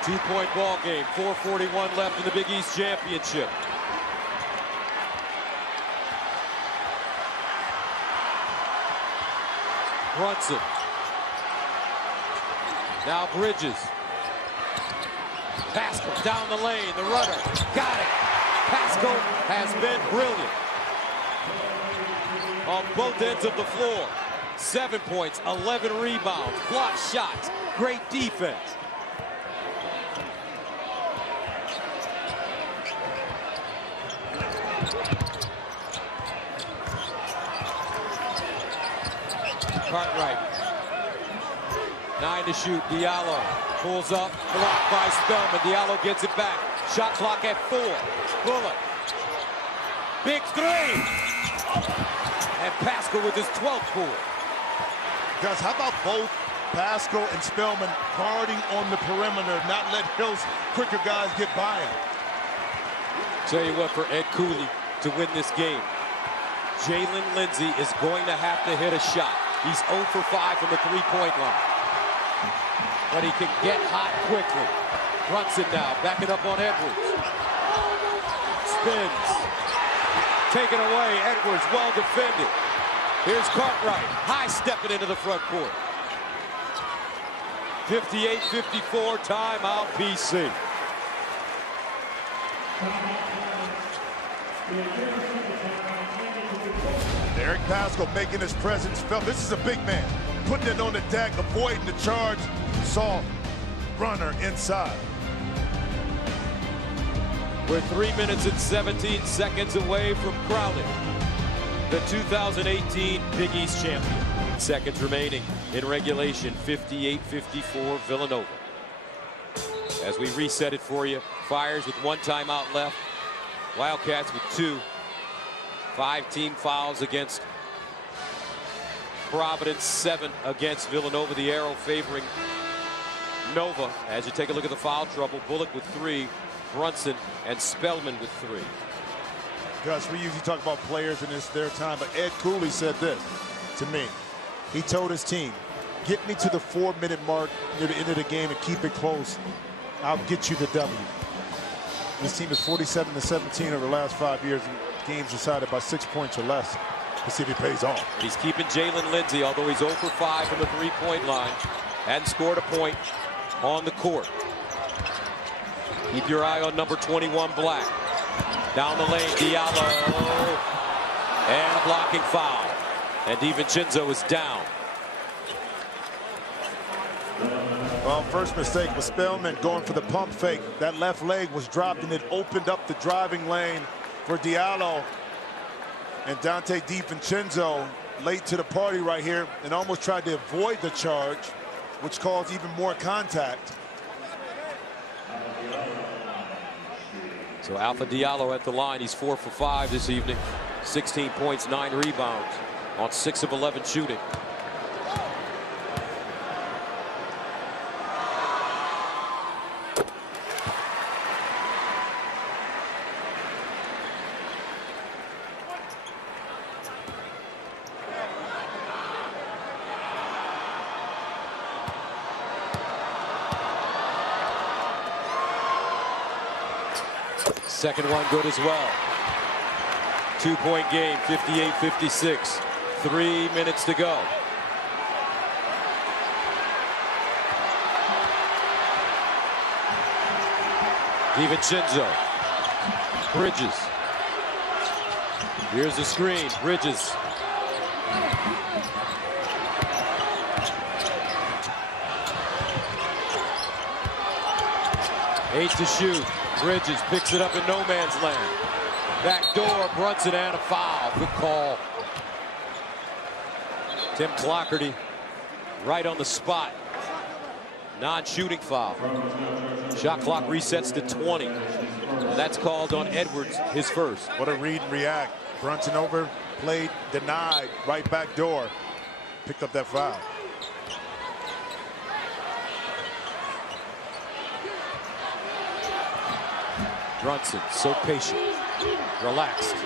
2-point ball game. 4:41 left in the Big East Championship. Brunson. Now Bridges. Pascal down the lane, the runner, got it. Pascal has been brilliant on both ends of the floor. 7 points, 11 rebounds, blocked shots, great defense. Cartwright. 9 to shoot. Diallo pulls up, blocked by Spellman. Diallo gets it back. Shot clock at 4. Bullock. Big three. And Pascal with his 12th pool. Guys, how about both Pascal and Spellman guarding on the perimeter, not let Hill's quicker guys get by him? Tell you what, for Ed Cooley to win this game, Jalen Lindsey is going to have to hit a shot. He's 0 for 5 from the three-point line. But he can get hot quickly. Brunson now, backing up on Edwards. Spins. Taken away, Edwards, well defended. Here's Cartwright, high stepping into the front court. 58-54, timeout PC. Eric Pascal making his presence felt. This is a big man. Putting it on the deck, avoiding the charge. Soft runner inside. We're 3 minutes and 17 seconds away from crowning the 2018 Big East champion. Seconds remaining in regulation, 58-54 Villanova. As we reset it for you, Friars with 1 timeout left, Wildcats with 2. 5 team fouls against Providence, 7 against Villanova. The arrow favoring Nova. As you take a look at the foul trouble, Bullock with 3, Brunson and Spellman with 3. Gus, we usually talk about players in their time, but Ed Cooley said this to me. He told his team, get me to the 4-minute mark near the end of the game and keep it close. I'll get you the W. This team is 47-17 over the last 5 years in games decided by 6 points or less. Let's see if he pays off. He's keeping Jalen Lindsey, although he's 0 for 5 from the three-point line. Hadn't scored a point on the court. Keep your eye on number 21, Black. Down the lane, Diallo. And a blocking foul. And DiVincenzo is down. Well, first mistake was Spellman going for the pump fake. That left leg was dropped and it opened up the driving lane for Diallo. And Dante DiVincenzo late to the party right here and almost tried to avoid the charge, which caused even more contact. So Alpha Diallo at the line. He's 4 for 5 this evening. 16 points, 9 rebounds on 6 of 11 shooting. Second one good as well. 2-point game, 58-56. 3 minutes to go. DiVincenzo. Bridges. Here's the screen. Bridges. Eight to shoot. Bridges picks it up in no man's land. Back door, Brunson, and a foul. Good call. Tim Clockerty right on the spot. Non-shooting foul. Shot clock resets to 20. And that's called on Edwards, his first. What a read and react. Brunson overplayed, denied, right back door. Picked up that foul. Brunson, so patient, relaxed.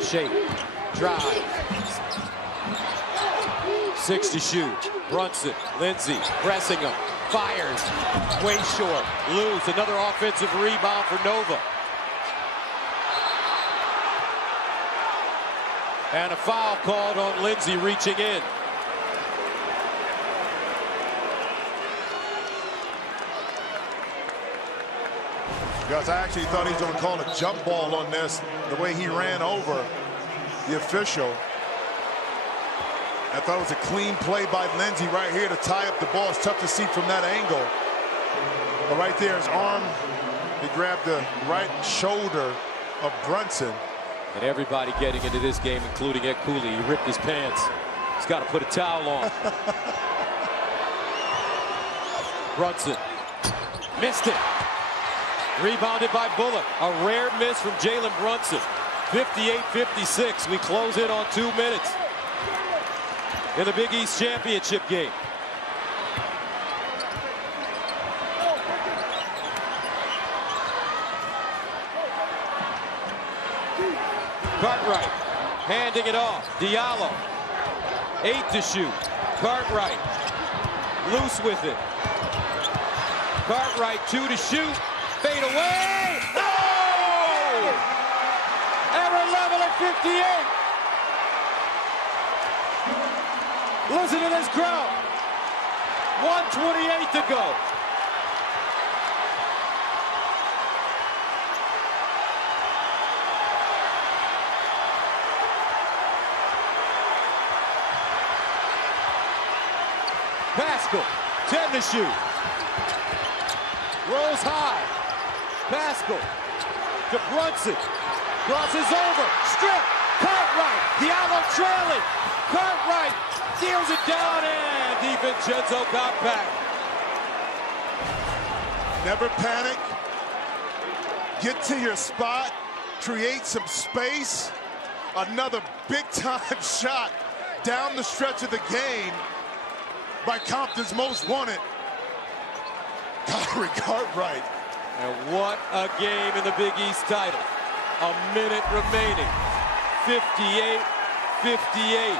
Shake, drive. 6 to shoot. Brunson, Lindsey, pressing him, fires, way short, lose. Another offensive rebound for Nova. And a foul called on Lindsey reaching in. Because I actually thought he was going to call a jump ball on this, the way he ran over the official. I thought it was a clean play by Lindsey right here to tie up the ball. It's tough to see from that angle. But right there, his arm, he grabbed the right shoulder of Brunson. And everybody getting into this game, including Ed Cooley. He ripped his pants. He's got to put a towel on. Brunson missed it. Rebounded by Bullock. A rare miss from Jalen Brunson. 58-56. We close in on 2 minutes in the Big East Championship game. Cartwright handing it off. Diallo. 8 to shoot. Cartwright loose with it. Cartwright 2 to shoot. Fade away. No! Error level at 58. Listen to this crowd. 1:28 to go. Pascal, 10 to shoot. Rolls high. Pascal to Brunson. Crosses over. Strip. Cartwright. Diallo trailing. Cartwright deals it down, and DiVincenzo got back. Never panic. Get to your spot. Create some space. Another big-time shot down the stretch of the game by Compton's most wanted, Cartwright. And what a game in the Big East title. A minute remaining. 58-58.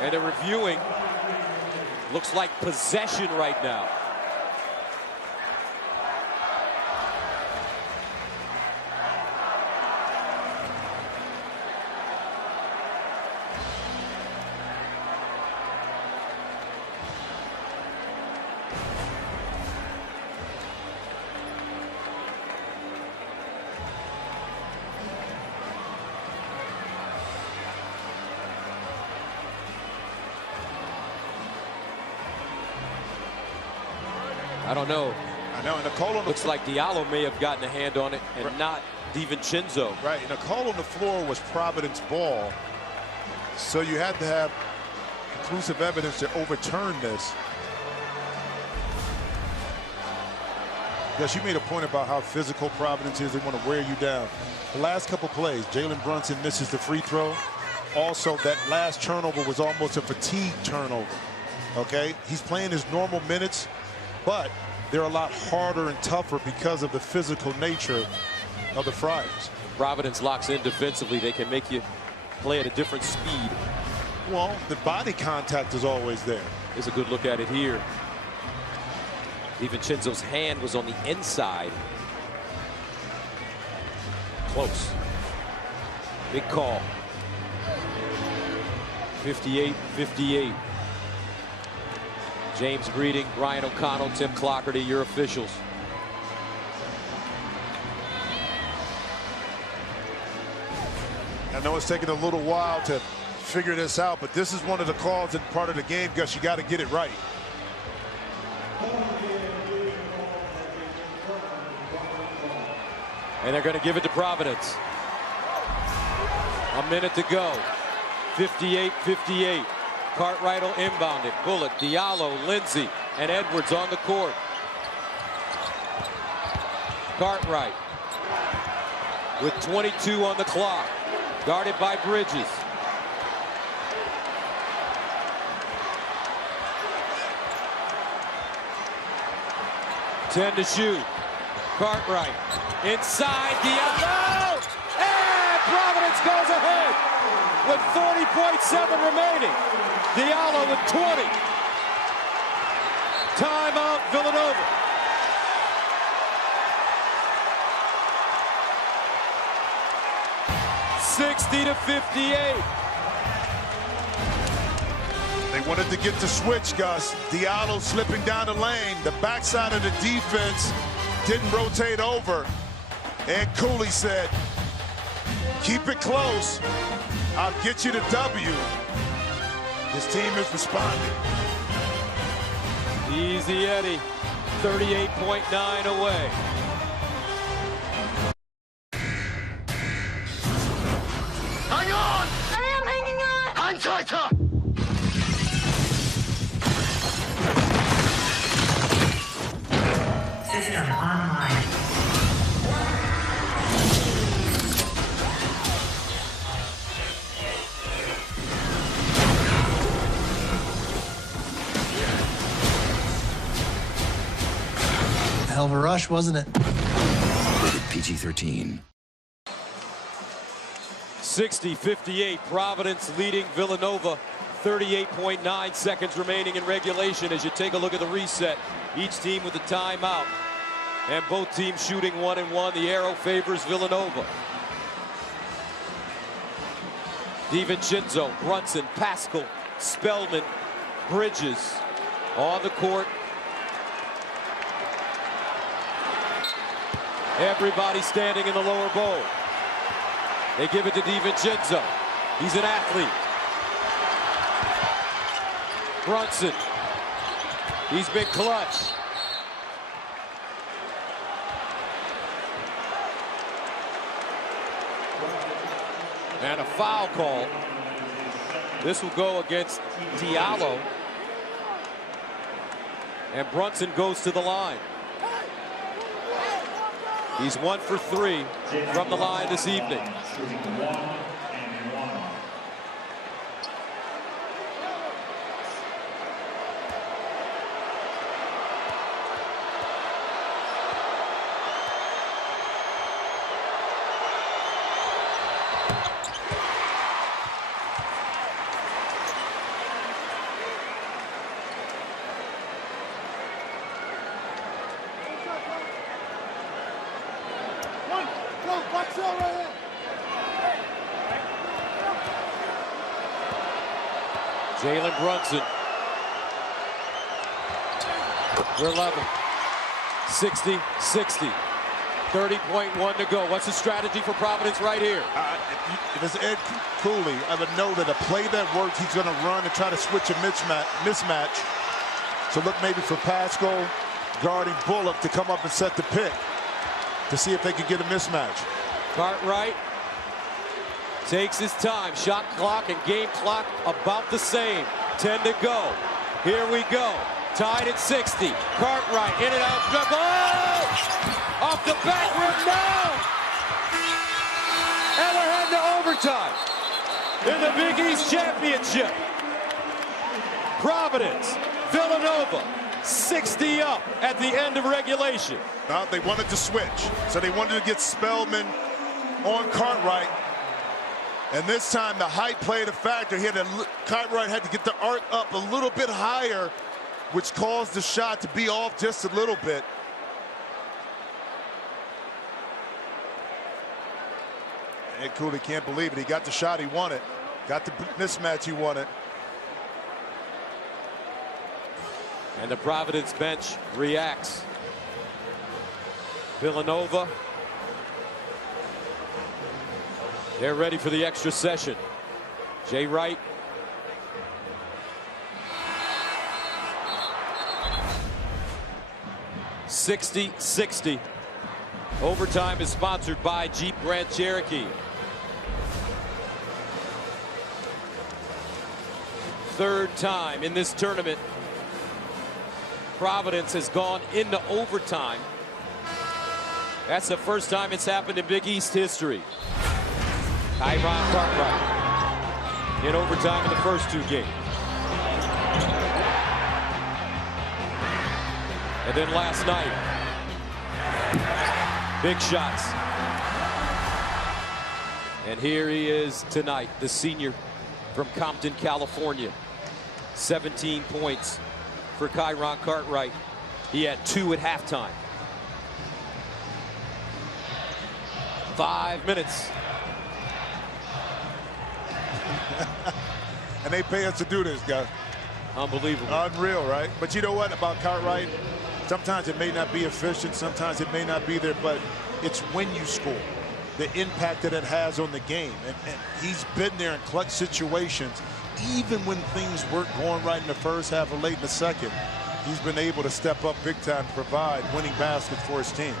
And they're reviewing. Looks like possession right now. I don't know. I know, and a call on the looks like Diallo may have gotten a hand on it and not DiVincenzo. Right, and a call on the floor was Providence ball. So you had to have conclusive evidence to overturn this. Yes, you made a point about how physical Providence is. They want to wear you down. The last couple plays, Jalen Brunson misses the free throw. Also, that last turnover was almost a fatigue turnover. Okay, he's playing his normal minutes, but they're a lot harder and tougher because of the physical nature of the Friars. Providence locks in defensively. They can make you play at a different speed. Well, the body contact is always there. Here's a good look at it here. DiVincenzo's hand was on the inside. Close. Big call. 58-58. James Breeding, Brian O'Connell, Tim Clockerty, your officials. I know it's taking a little while to figure this out, but this is one of the calls and part of the game, Gus. You got to get it right. And they're going to give it to Providence. A minute to go. 58-58. Cartwright will inbound it. Bullock, Diallo, Lindsey, and Edwards on the court. Cartwright with 22 on the clock. Guarded by Bridges. Ten to shoot. Cartwright inside. Diallo, and Providence goes ahead with 40.7 remaining. Diallo with 20. Timeout, Villanova. Wanted to get the switch, Gus. Diallo slipping down the lane. The backside of the defense didn't rotate over. And Cooley said, keep it close. I'll get you the W. His team is responding. Easy Eddie, 38.9 away. Hang on! I am hanging on! Hang tighter! System online. Hell of a rush, wasn't it? Rated PG-13. 60-58, Providence leading Villanova. 38.9 seconds remaining in regulation as you take a look at the reset. Each team with a timeout. And both teams shooting 1-1. The arrow favors Villanova. DiVincenzo, Brunson, Pascal, Spellman, Bridges on the court. Everybody standing in the lower bowl. They give it to DiVincenzo. He's an athlete. Brunson. He's been clutch. And a foul call. This will go against Diallo. And Brunson goes to the line. He's 1 for 3 from the line this evening. Jalen Brunson. We're level. 60-60. 30.1 to go. What's the strategy for Providence right here? If it's Ed Cooley, I would know that a play that works, he's going to run and try to switch a mismatch. So look maybe for Pascal guarding Bullock to come up and set the pick to see if they can get a mismatch. Cartwright takes his time. Shot clock and game clock about the same. 10 to go. Here we go. Tied at 60. Cartwright in and out. Dribble. Oh! Off the back rim now. And we're heading to overtime in the Big East Championship. Providence, Villanova, 60 up at the end of regulation. Now they wanted to switch, so they wanted to get Spellman on Cartwright. And this time the height played a factor. Cartwright had to get the arc up a little bit higher, which caused the shot to be off just a little bit. Ed Cooley can't believe it. He got the shot he wanted. Got the mismatch he wanted. And the Providence bench reacts. Villanova. They're ready for the extra session. Jay Wright. (60-60). Overtime is sponsored by Jeep Grand Cherokee. Third time in this tournament Providence has gone into overtime. That's the first time it's happened in Big East history. Tyron Cartwright in overtime in the first two games. And then last night, big shots. And here he is tonight, the senior from Compton, California. 17 points for Tyron Cartwright. He had 2 at halftime. 5 minutes. And they pay us to do this, guys. Unbelievable. Unreal, right? But you know what about Cartwright? Sometimes it may not be efficient, sometimes it may not be there, but it's when you score, the impact that it has on the game. And he's been there in clutch situations, even when things weren't going right in the first half or late in the second. He's been able to step up big time to provide winning baskets for his team.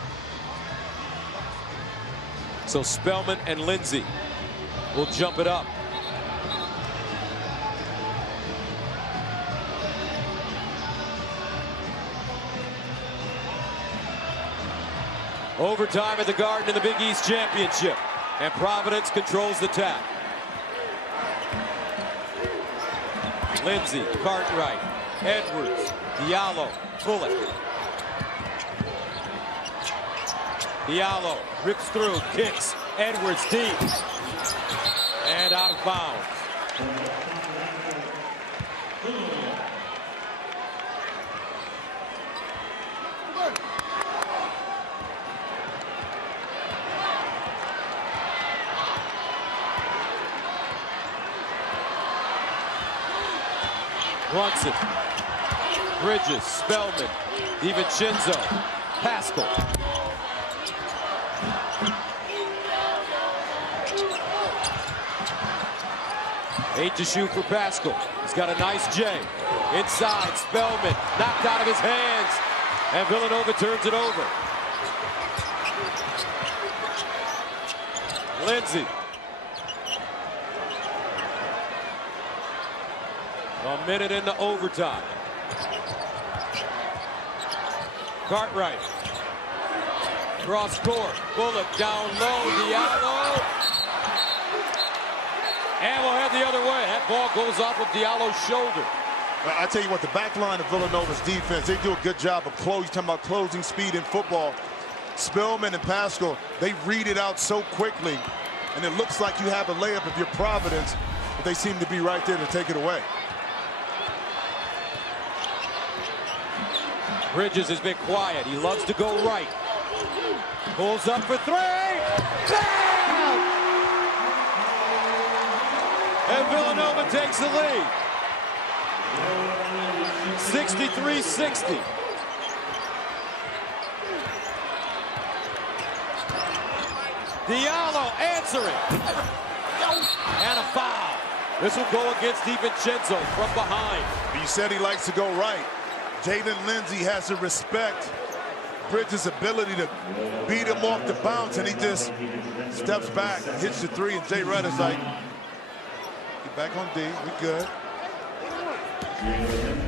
So Spellman and Lindsay will jump it up. Overtime at the Garden in the Big East Championship. And Providence controls the tap. Lindsay, Cartwright, Edwards, Diallo, Bullock. Diallo rips through, kicks, Edwards deep. And out of bounds. Brunson, Bridges, Spellman, DiVincenzo, Pascal. Eight to shoot for Pascal. He's got a nice J. Inside, Spellman, knocked out of his hands. And Villanova turns it over. Lindsay. A minute into overtime. Cartwright. Cross court. Bullock down low. Diallo. And we'll head the other way. That ball goes off of Diallo's shoulder. I tell you what, the back line of Villanova's defense, they do a good job of closing. Talking about closing speed in football. Spellman and Pascal, they read it out so quickly. And it looks like you have a layup if you're Providence, but they seem to be right there to take it away. Bridges has been quiet. He loves to go right. Pulls up for three. Bam! And Villanova takes the lead. 63-60. Diallo answering. And a foul. This will go against DiVincenzo from behind. You said he likes to go right. Jalen Lindsay has to respect Bridges' ability to beat him off the bounce, and he just steps back, hits the three, and Jay Rudd is like, get back on D, we good.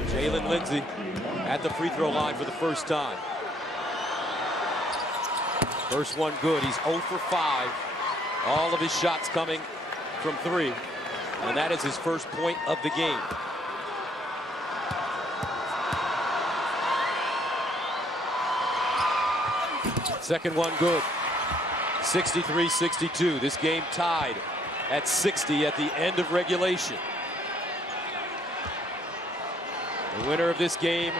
Jalen Lindsay at the free throw line for the first time. First one good. He's 0 for 5. All of his shots coming from 3. And that is his first point of the game. Second one good. 63-62. This game tied at 60 at the end of regulation. The winner of this game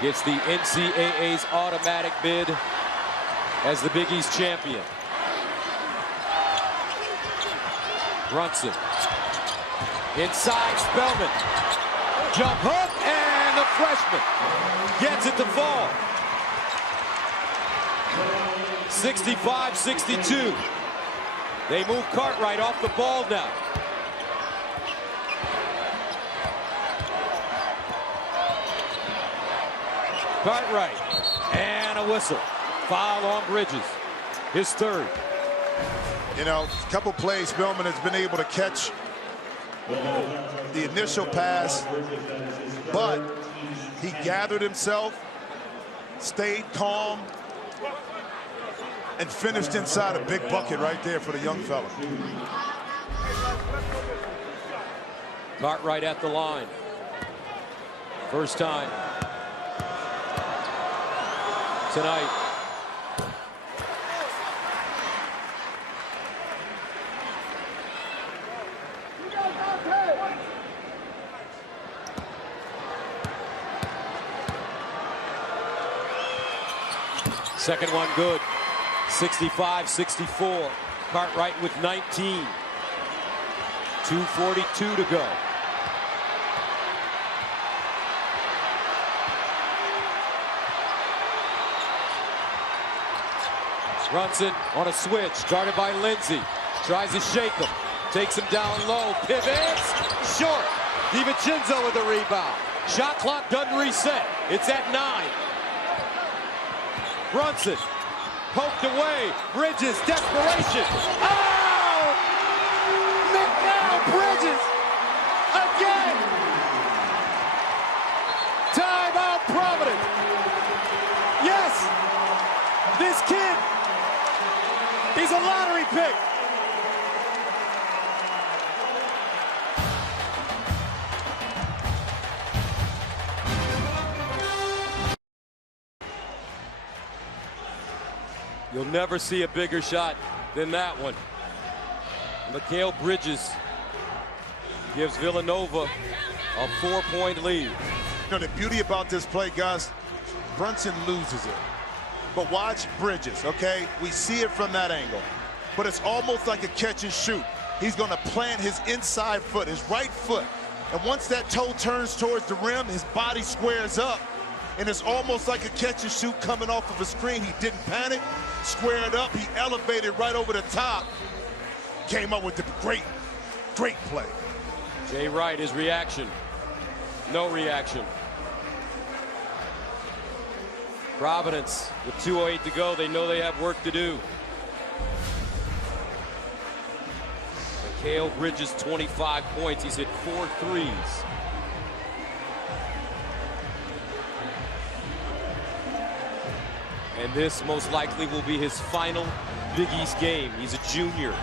gets the NCAA's automatic bid as the Big East champion. Brunson. Inside, Spellman. Jump hook, and the freshman gets it to fall. 65-62. They move Cartwright off the ball now. Cartwright, and a whistle. Foul on Bridges, his third. You know, a couple plays, Spellman has been able to catch the initial pass, but he gathered himself, stayed calm, and finished inside a big bucket right there for the young fella. Cartwright at the line. First time tonight. Second one good. 65-64. Cartwright with 19. 2:42 to go. Brunson on a switch, guarded by Lindsey. Tries to shake him. Takes him down low. Pivots. Short. DiVincenzo with the rebound. Shot clock doesn't reset. It's at 9. Brunson poked away. Bridges. Desperation. Oh! McNeil Bridges. Again. Timeout Providence. Yes. This kid. He's a lottery pick. You'll never see a bigger shot than that one. Mikal Bridges gives Villanova a 4-point lead. You know, the beauty about this play, Gus, Brunson loses it. But watch Bridges, okay? We see it from that angle. But it's almost like a catch and shoot. He's going to plant his inside foot, his right foot. And once that toe turns towards the rim, his body squares up. And it's almost like a catch and shoot coming off of a screen. He didn't panic, squared up. He elevated right over the top. Came up with the great play. Jay Wright, his reaction. No reaction. Providence, with 2:08 to go, they know they have work to do. Mikal Bridges, 25 points. He's hit 4 threes. And this most likely will be his final Big East game. He's a junior.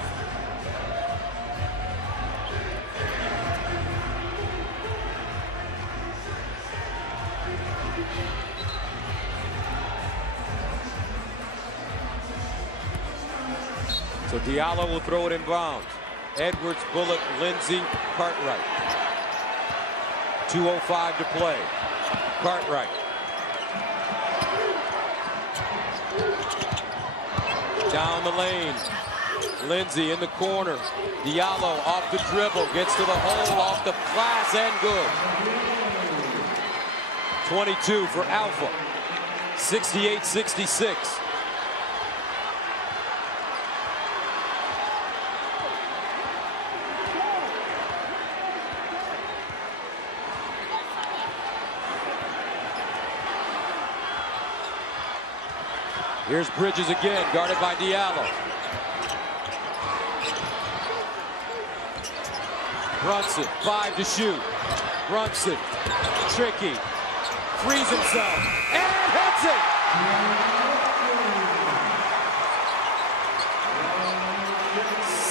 So Diallo will throw it in bounds. Edwards, Bullock, Lindsey, Cartwright. 2:05 to play. Cartwright. Down the lane. Lindsey in the corner. Diallo off the dribble. Gets to the hole, off the glass, and good. 22 for Alpha. 68-66. Here's Bridges again, guarded by Diallo. Brunson, 5 to shoot. Brunson, tricky, frees himself, and hits it!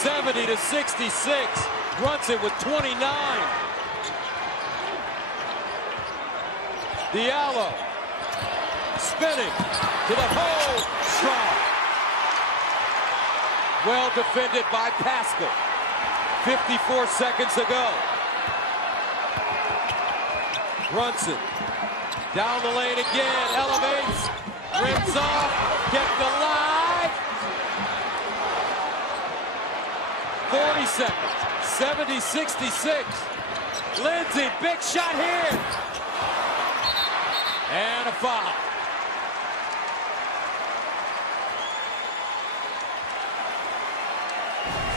(70-66). Brunson with 29. Diallo spinning to the hole, strong. Well defended by Pascal. 54 seconds to go. Brunson down the lane again, elevates, rims off, kept alive. 40 seconds, 70-66. Lindsey, big shot here. And a foul.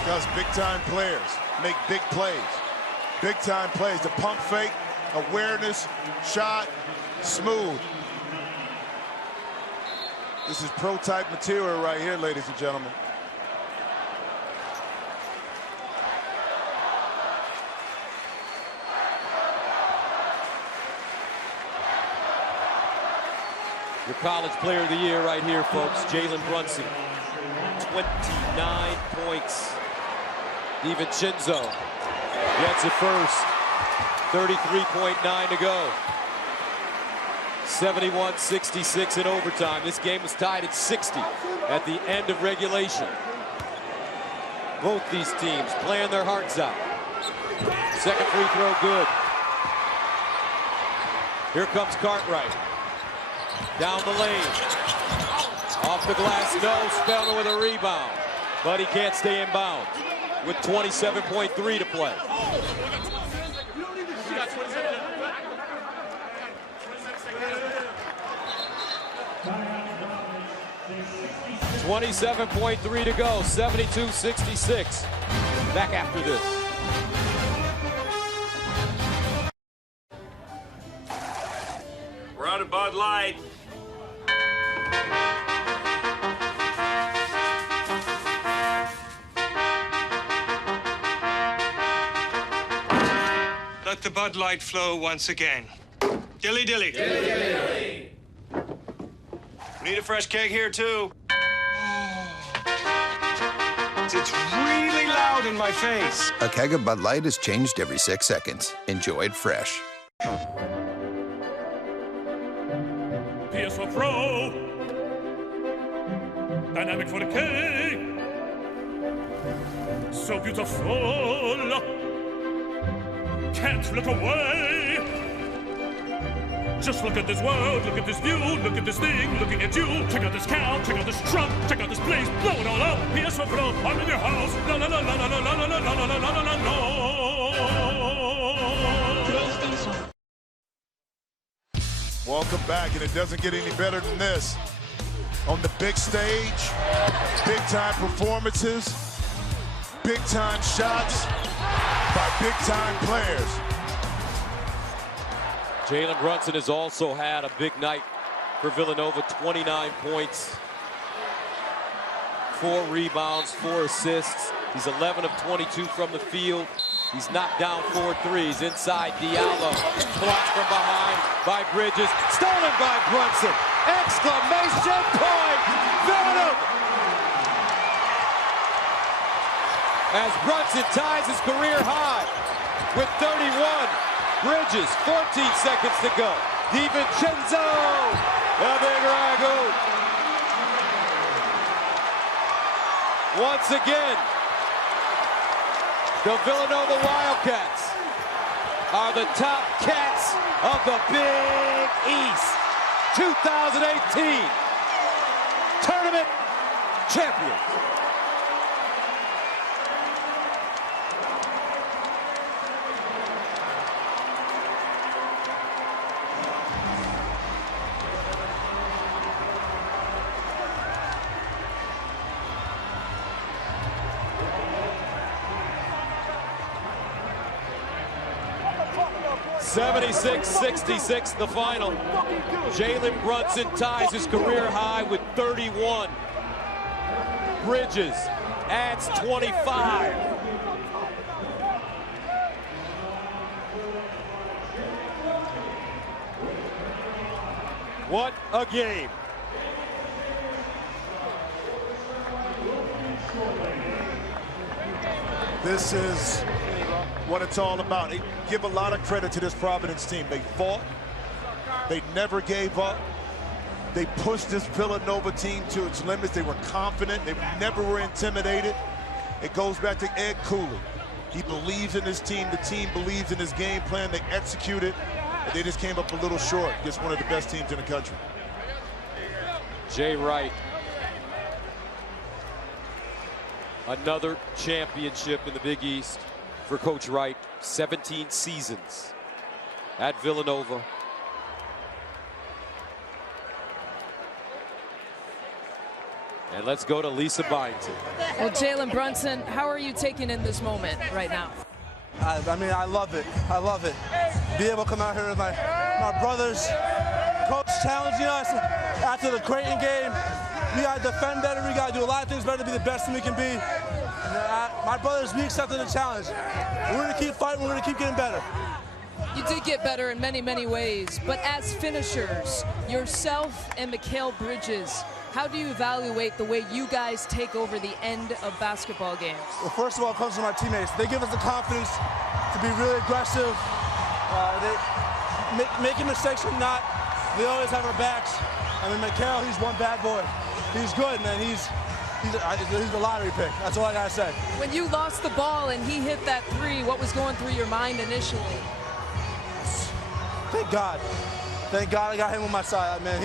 Does big-time players make big plays. Big-time plays. The pump fake, awareness, shot, smooth. This is pro-type material right here, ladies and gentlemen. Your college player of the year right here, folks, Jalen Brunson. 29 points. DiVincenzo gets it first. 33.9 to go. 71-66 in overtime. This game was tied at 60 at the end of regulation. Both these teams playing their hearts out. Second free throw good. Here comes Cartwright. Down the lane. Off the glass, no. Spellman with a rebound. But he can't stay in bounds with 27.3 to play. 27 27.3 to go, 72-66. Back after this. We're out of Bud Light. Let the Bud Light flow once again. Dilly dilly. Dilly dilly. We need a fresh keg here, too. It's really loud in my face. A keg of Bud Light is changed every 6 seconds. Enjoy it fresh. PS4 Pro. Dynamic 4K. So beautiful. Can't look away. Just look at this world, look at this view, look at this thing, looking at you. Check out this cow, check out this truck, check out this place, blow it all up. PS4 Pro, I'm in your house. La la la la la la la la la la la la la la. Welcome back, and it doesn't get any better than this. On the big stage, big-time performances, big-time shots by big-time players. Jalen Brunson has also had a big night for Villanova, 29 points, 4 rebounds, 4 assists. He's 11 of 22 from the field. He's knocked down 4 threes. Inside Diallo, blocked from behind by Bridges, stolen by Brunson. Exclamation point, Villanova! As Brunson ties his career high with 31. Bridges, 14 seconds to go. DiVincenzo, a big ragu. Once again, the Villanova Wildcats are the top cats of the Big East. 2018 tournament champions. (76-66) the final. Jalen Brunson ties his career high with 31. Bridges adds 25. What a game. This is what it's all about. They give a lot of credit to this Providence team. They fought. They never gave up. They pushed this Villanova team to its limits. They were confident. They never were intimidated. It goes back to Ed Cooley. He believes in his team. The team believes in his game plan. They execute it. And they just came up a little short against one of the best teams in the country. Jay Wright. Another championship in the Big East for Coach Wright. 17 seasons at Villanova. And let's go to Lisa Byington. Well, Jalen Brunson, how are you taking in this moment right now? I mean, I love it. I love it. Be able to come out here with my brothers. Coach challenging us after the Creighton game. We got to defend better. We got to do a lot of things better to be the best that we can be. My brothers, we accepted the challenge. We're going to keep fighting. We're going to keep getting better. You did get better in many, many ways. But as finishers, yourself and Mikal Bridges, how do you evaluate the way you guys take over the end of basketball games? Well, first of all, it comes from my teammates. They give us the confidence to be really aggressive. Making mistakes or not, they always have our backs. I mean, Mikal, he's one bad boy. He's good, man. He's a lottery pick. That's all I gotta say. When you lost the ball and he hit that three, what was going through your mind initially? Thank God. Thank God I got him on my side, man.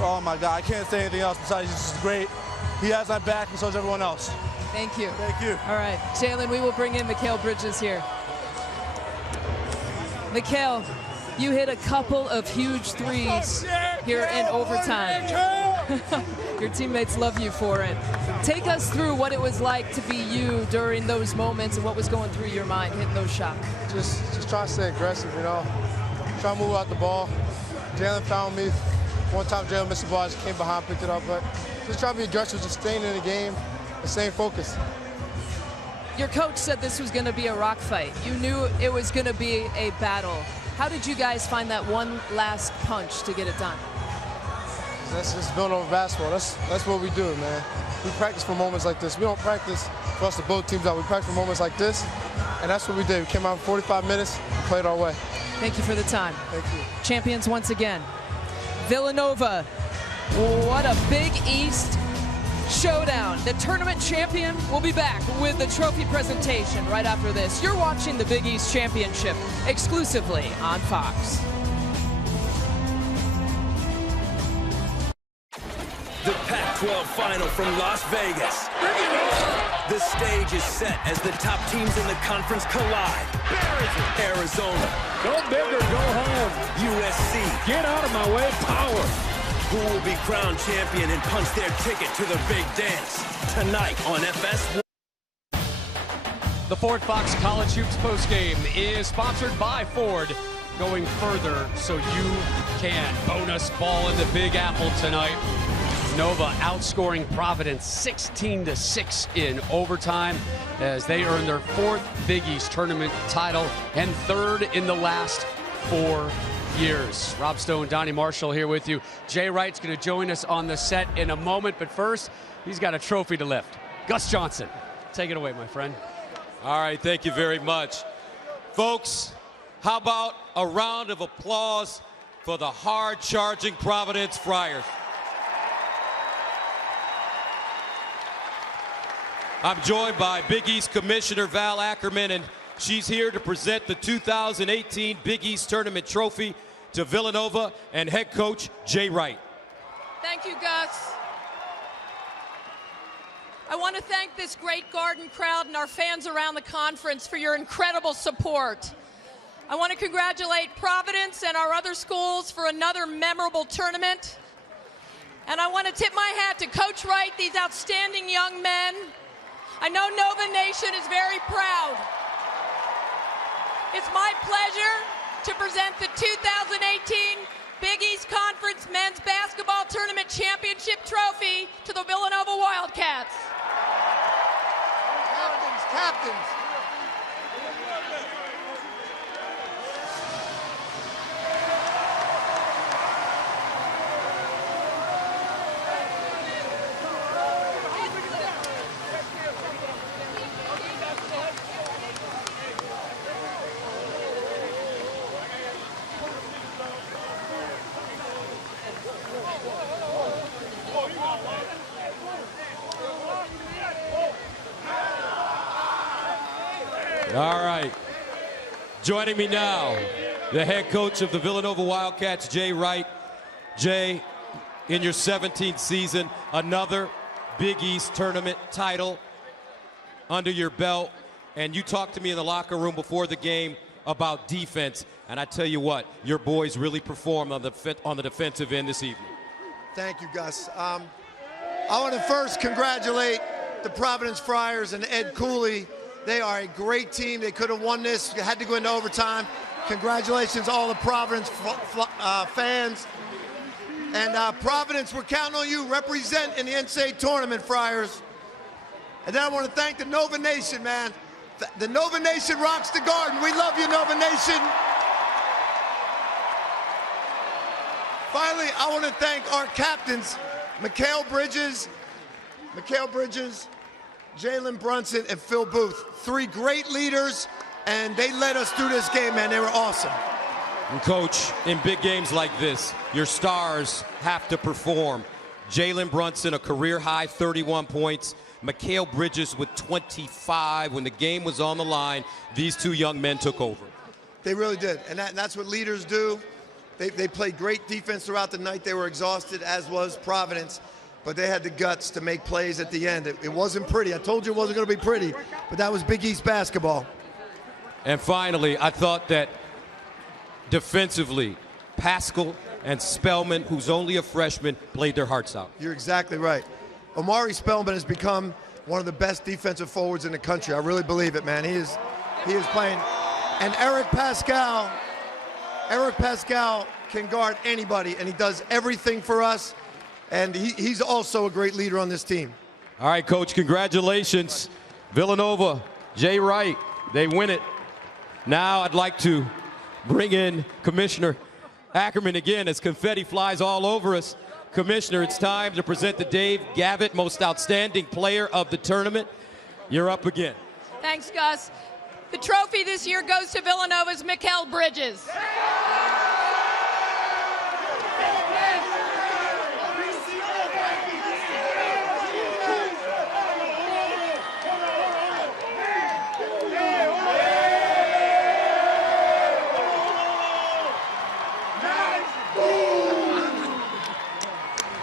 Oh my God, I can't say anything else besides he's just great. He has my back and so does everyone else. Thank you. Thank you. All right, Jalen, we will bring in Mikal Bridges here. Mikal, You hit a couple of huge threes here in overtime. Your teammates love you for it. Take us through what it was like to be you during those moments and what was going through your mind hitting those shots. Just trying to stay aggressive, you know. Trying to move out the ball. Jalen found me. One time Jalen missed the ball, I just came behind, picked it up. But just trying to be aggressive, just staying in the game and staying focused. Your coach said this was going to be a rock fight. You knew it was going to be a battle. How did you guys find that one last punch to get it done? That's just Villanova basketball. That's what we do, man. We practice for moments like this. We don't practice for us to blow teams out. We practice for moments like this, and that's what we did. We came out in 45 minutes and played our way. Thank you for the time. Thank you. Champions once again. Villanova, what a Big East showdown. The tournament champion will be back with the trophy presentation right after this. You're watching the Big East Championship exclusively on Fox. The Pac-12 final from Las Vegas. The stage is set as the top teams in the conference collide. Arizona. Go big or go home. USC. Get out of my way, power. Who will be crowned champion and punch their ticket to the big dance? Tonight on FS1. The Ford Fox College Hoops postgame is sponsored by Ford. Going further so you can. Bonus ball in the Big Apple tonight. Nova outscoring Providence 16-6 in overtime as they earn their 4th Big East tournament title and 3rd in the last 4 years. Rob Stone, Donnie Marshall here with you. Jay Wright's going to join us on the set in a moment, but first, he's got a trophy to lift. Gus Johnson, take it away, my friend. All right, thank you very much. Folks, how about a round of applause for the hard-charging Providence Friars? I'm joined by Big East Commissioner Val Ackerman, and she's here to present the 2018 Big East Tournament Trophy to Villanova and head coach Jay Wright. Thank you, Gus. I want to thank this great Garden crowd and our fans around the conference for your incredible support. I want to congratulate Providence and our other schools for another memorable tournament. And I want to tip my hat to Coach Wright, these outstanding young men. I know Nova Nation is very proud. It's my pleasure to present the 2018 Big East Conference Men's Basketball Tournament Championship Trophy to the Villanova Wildcats. Captains. All right. Joining me now, the head coach of the Villanova Wildcats, Jay Wright. Jay, in your 17th season, another Big East tournament title under your belt. And you talked to me in the locker room before the game about defense. And I tell you what, your boys really performed on the defensive end this evening. Thank you, Gus. I want to first congratulate the Providence Friars and Ed Cooley. They are a great team. They could have won this. They had to go into overtime. Congratulations, all the Providence fans. And Providence, we're counting on you. Represent in the NCAA tournament, Friars. And then I want to thank the Nova Nation, man. The Nova Nation rocks the Garden. We love you, Nova Nation. Finally, I want to thank our captains, Mikal Bridges, Jalen Brunson, and Phil Booth. 3 great leaders, and they led us through this game, man. They were awesome. And Coach, in big games like this, your stars have to perform. Jalen Brunson, a career-high 31 points. Mikal Bridges with 25. When the game was on the line, these 2 young men took over. They really did, and that's what leaders do. They played great defense throughout the night. They were exhausted, as was Providence. But they had the guts to make plays at the end. It wasn't pretty. I told you it wasn't going to be pretty, but that was Big East basketball. And finally, I thought that defensively, Pascal and Spellman, who's only a freshman, played their hearts out. You're exactly right. Omari Spellman has become one of the best defensive forwards in the country. I really believe it, man. He is playing. And Eric Pascal can guard anybody, and he does everything for us. And he's also a great leader on this team. All right, Coach, congratulations. Villanova, Jay Wright, they win it. Now I'd like to bring in Commissioner Ackerman again as confetti flies all over us. Commissioner, it's time to present the Dave Gavitt Most Outstanding Player of the Tournament. You're up again. Thanks, Gus. The trophy this year goes to Villanova's Mikal Bridges.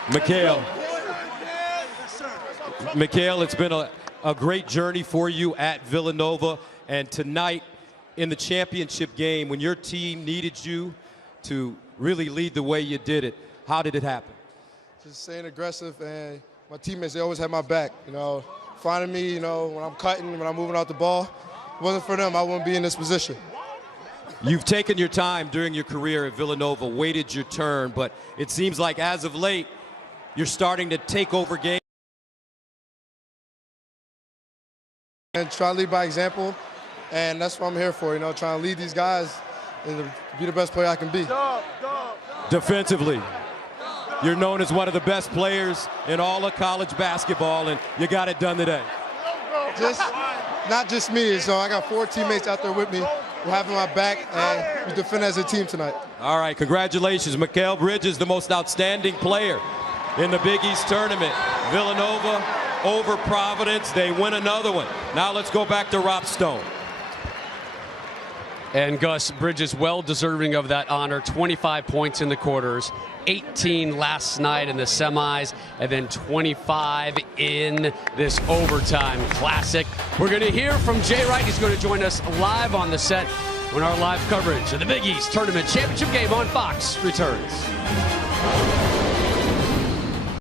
Mikal, it's been a great journey for you at Villanova, and tonight in the championship game, when your team needed you to really lead the way you did it, how did it happen? Just staying aggressive, and my teammates, they always had my back, finding me, when I'm cutting, when I'm moving out the ball. If it wasn't for them, I wouldn't be in this position. You've taken your time during your career at Villanova, waited your turn, but it seems like as of late, you're starting to take over games. And try to lead by example, and that's what I'm here for, trying to lead these guys and to be the best player I can be. Defensively, you're known as one of the best players in all of college basketball, and you got it done today. Not just me, so I got 4 teammates out there with me who have my back, and we defend as a team tonight. All right, congratulations. Mikal Bridges, the most outstanding player in the Big East tournament. Villanova over Providence. They win another one. Now let's go back to Rob Stone. And Gus, Bridges well deserving of that honor. 25 points in the quarters, 18 last night in the semis, and then 25 in this overtime classic. We're going to hear from Jay Wright. He's going to join us live on the set when our live coverage of the Big East Tournament Championship game on Fox returns.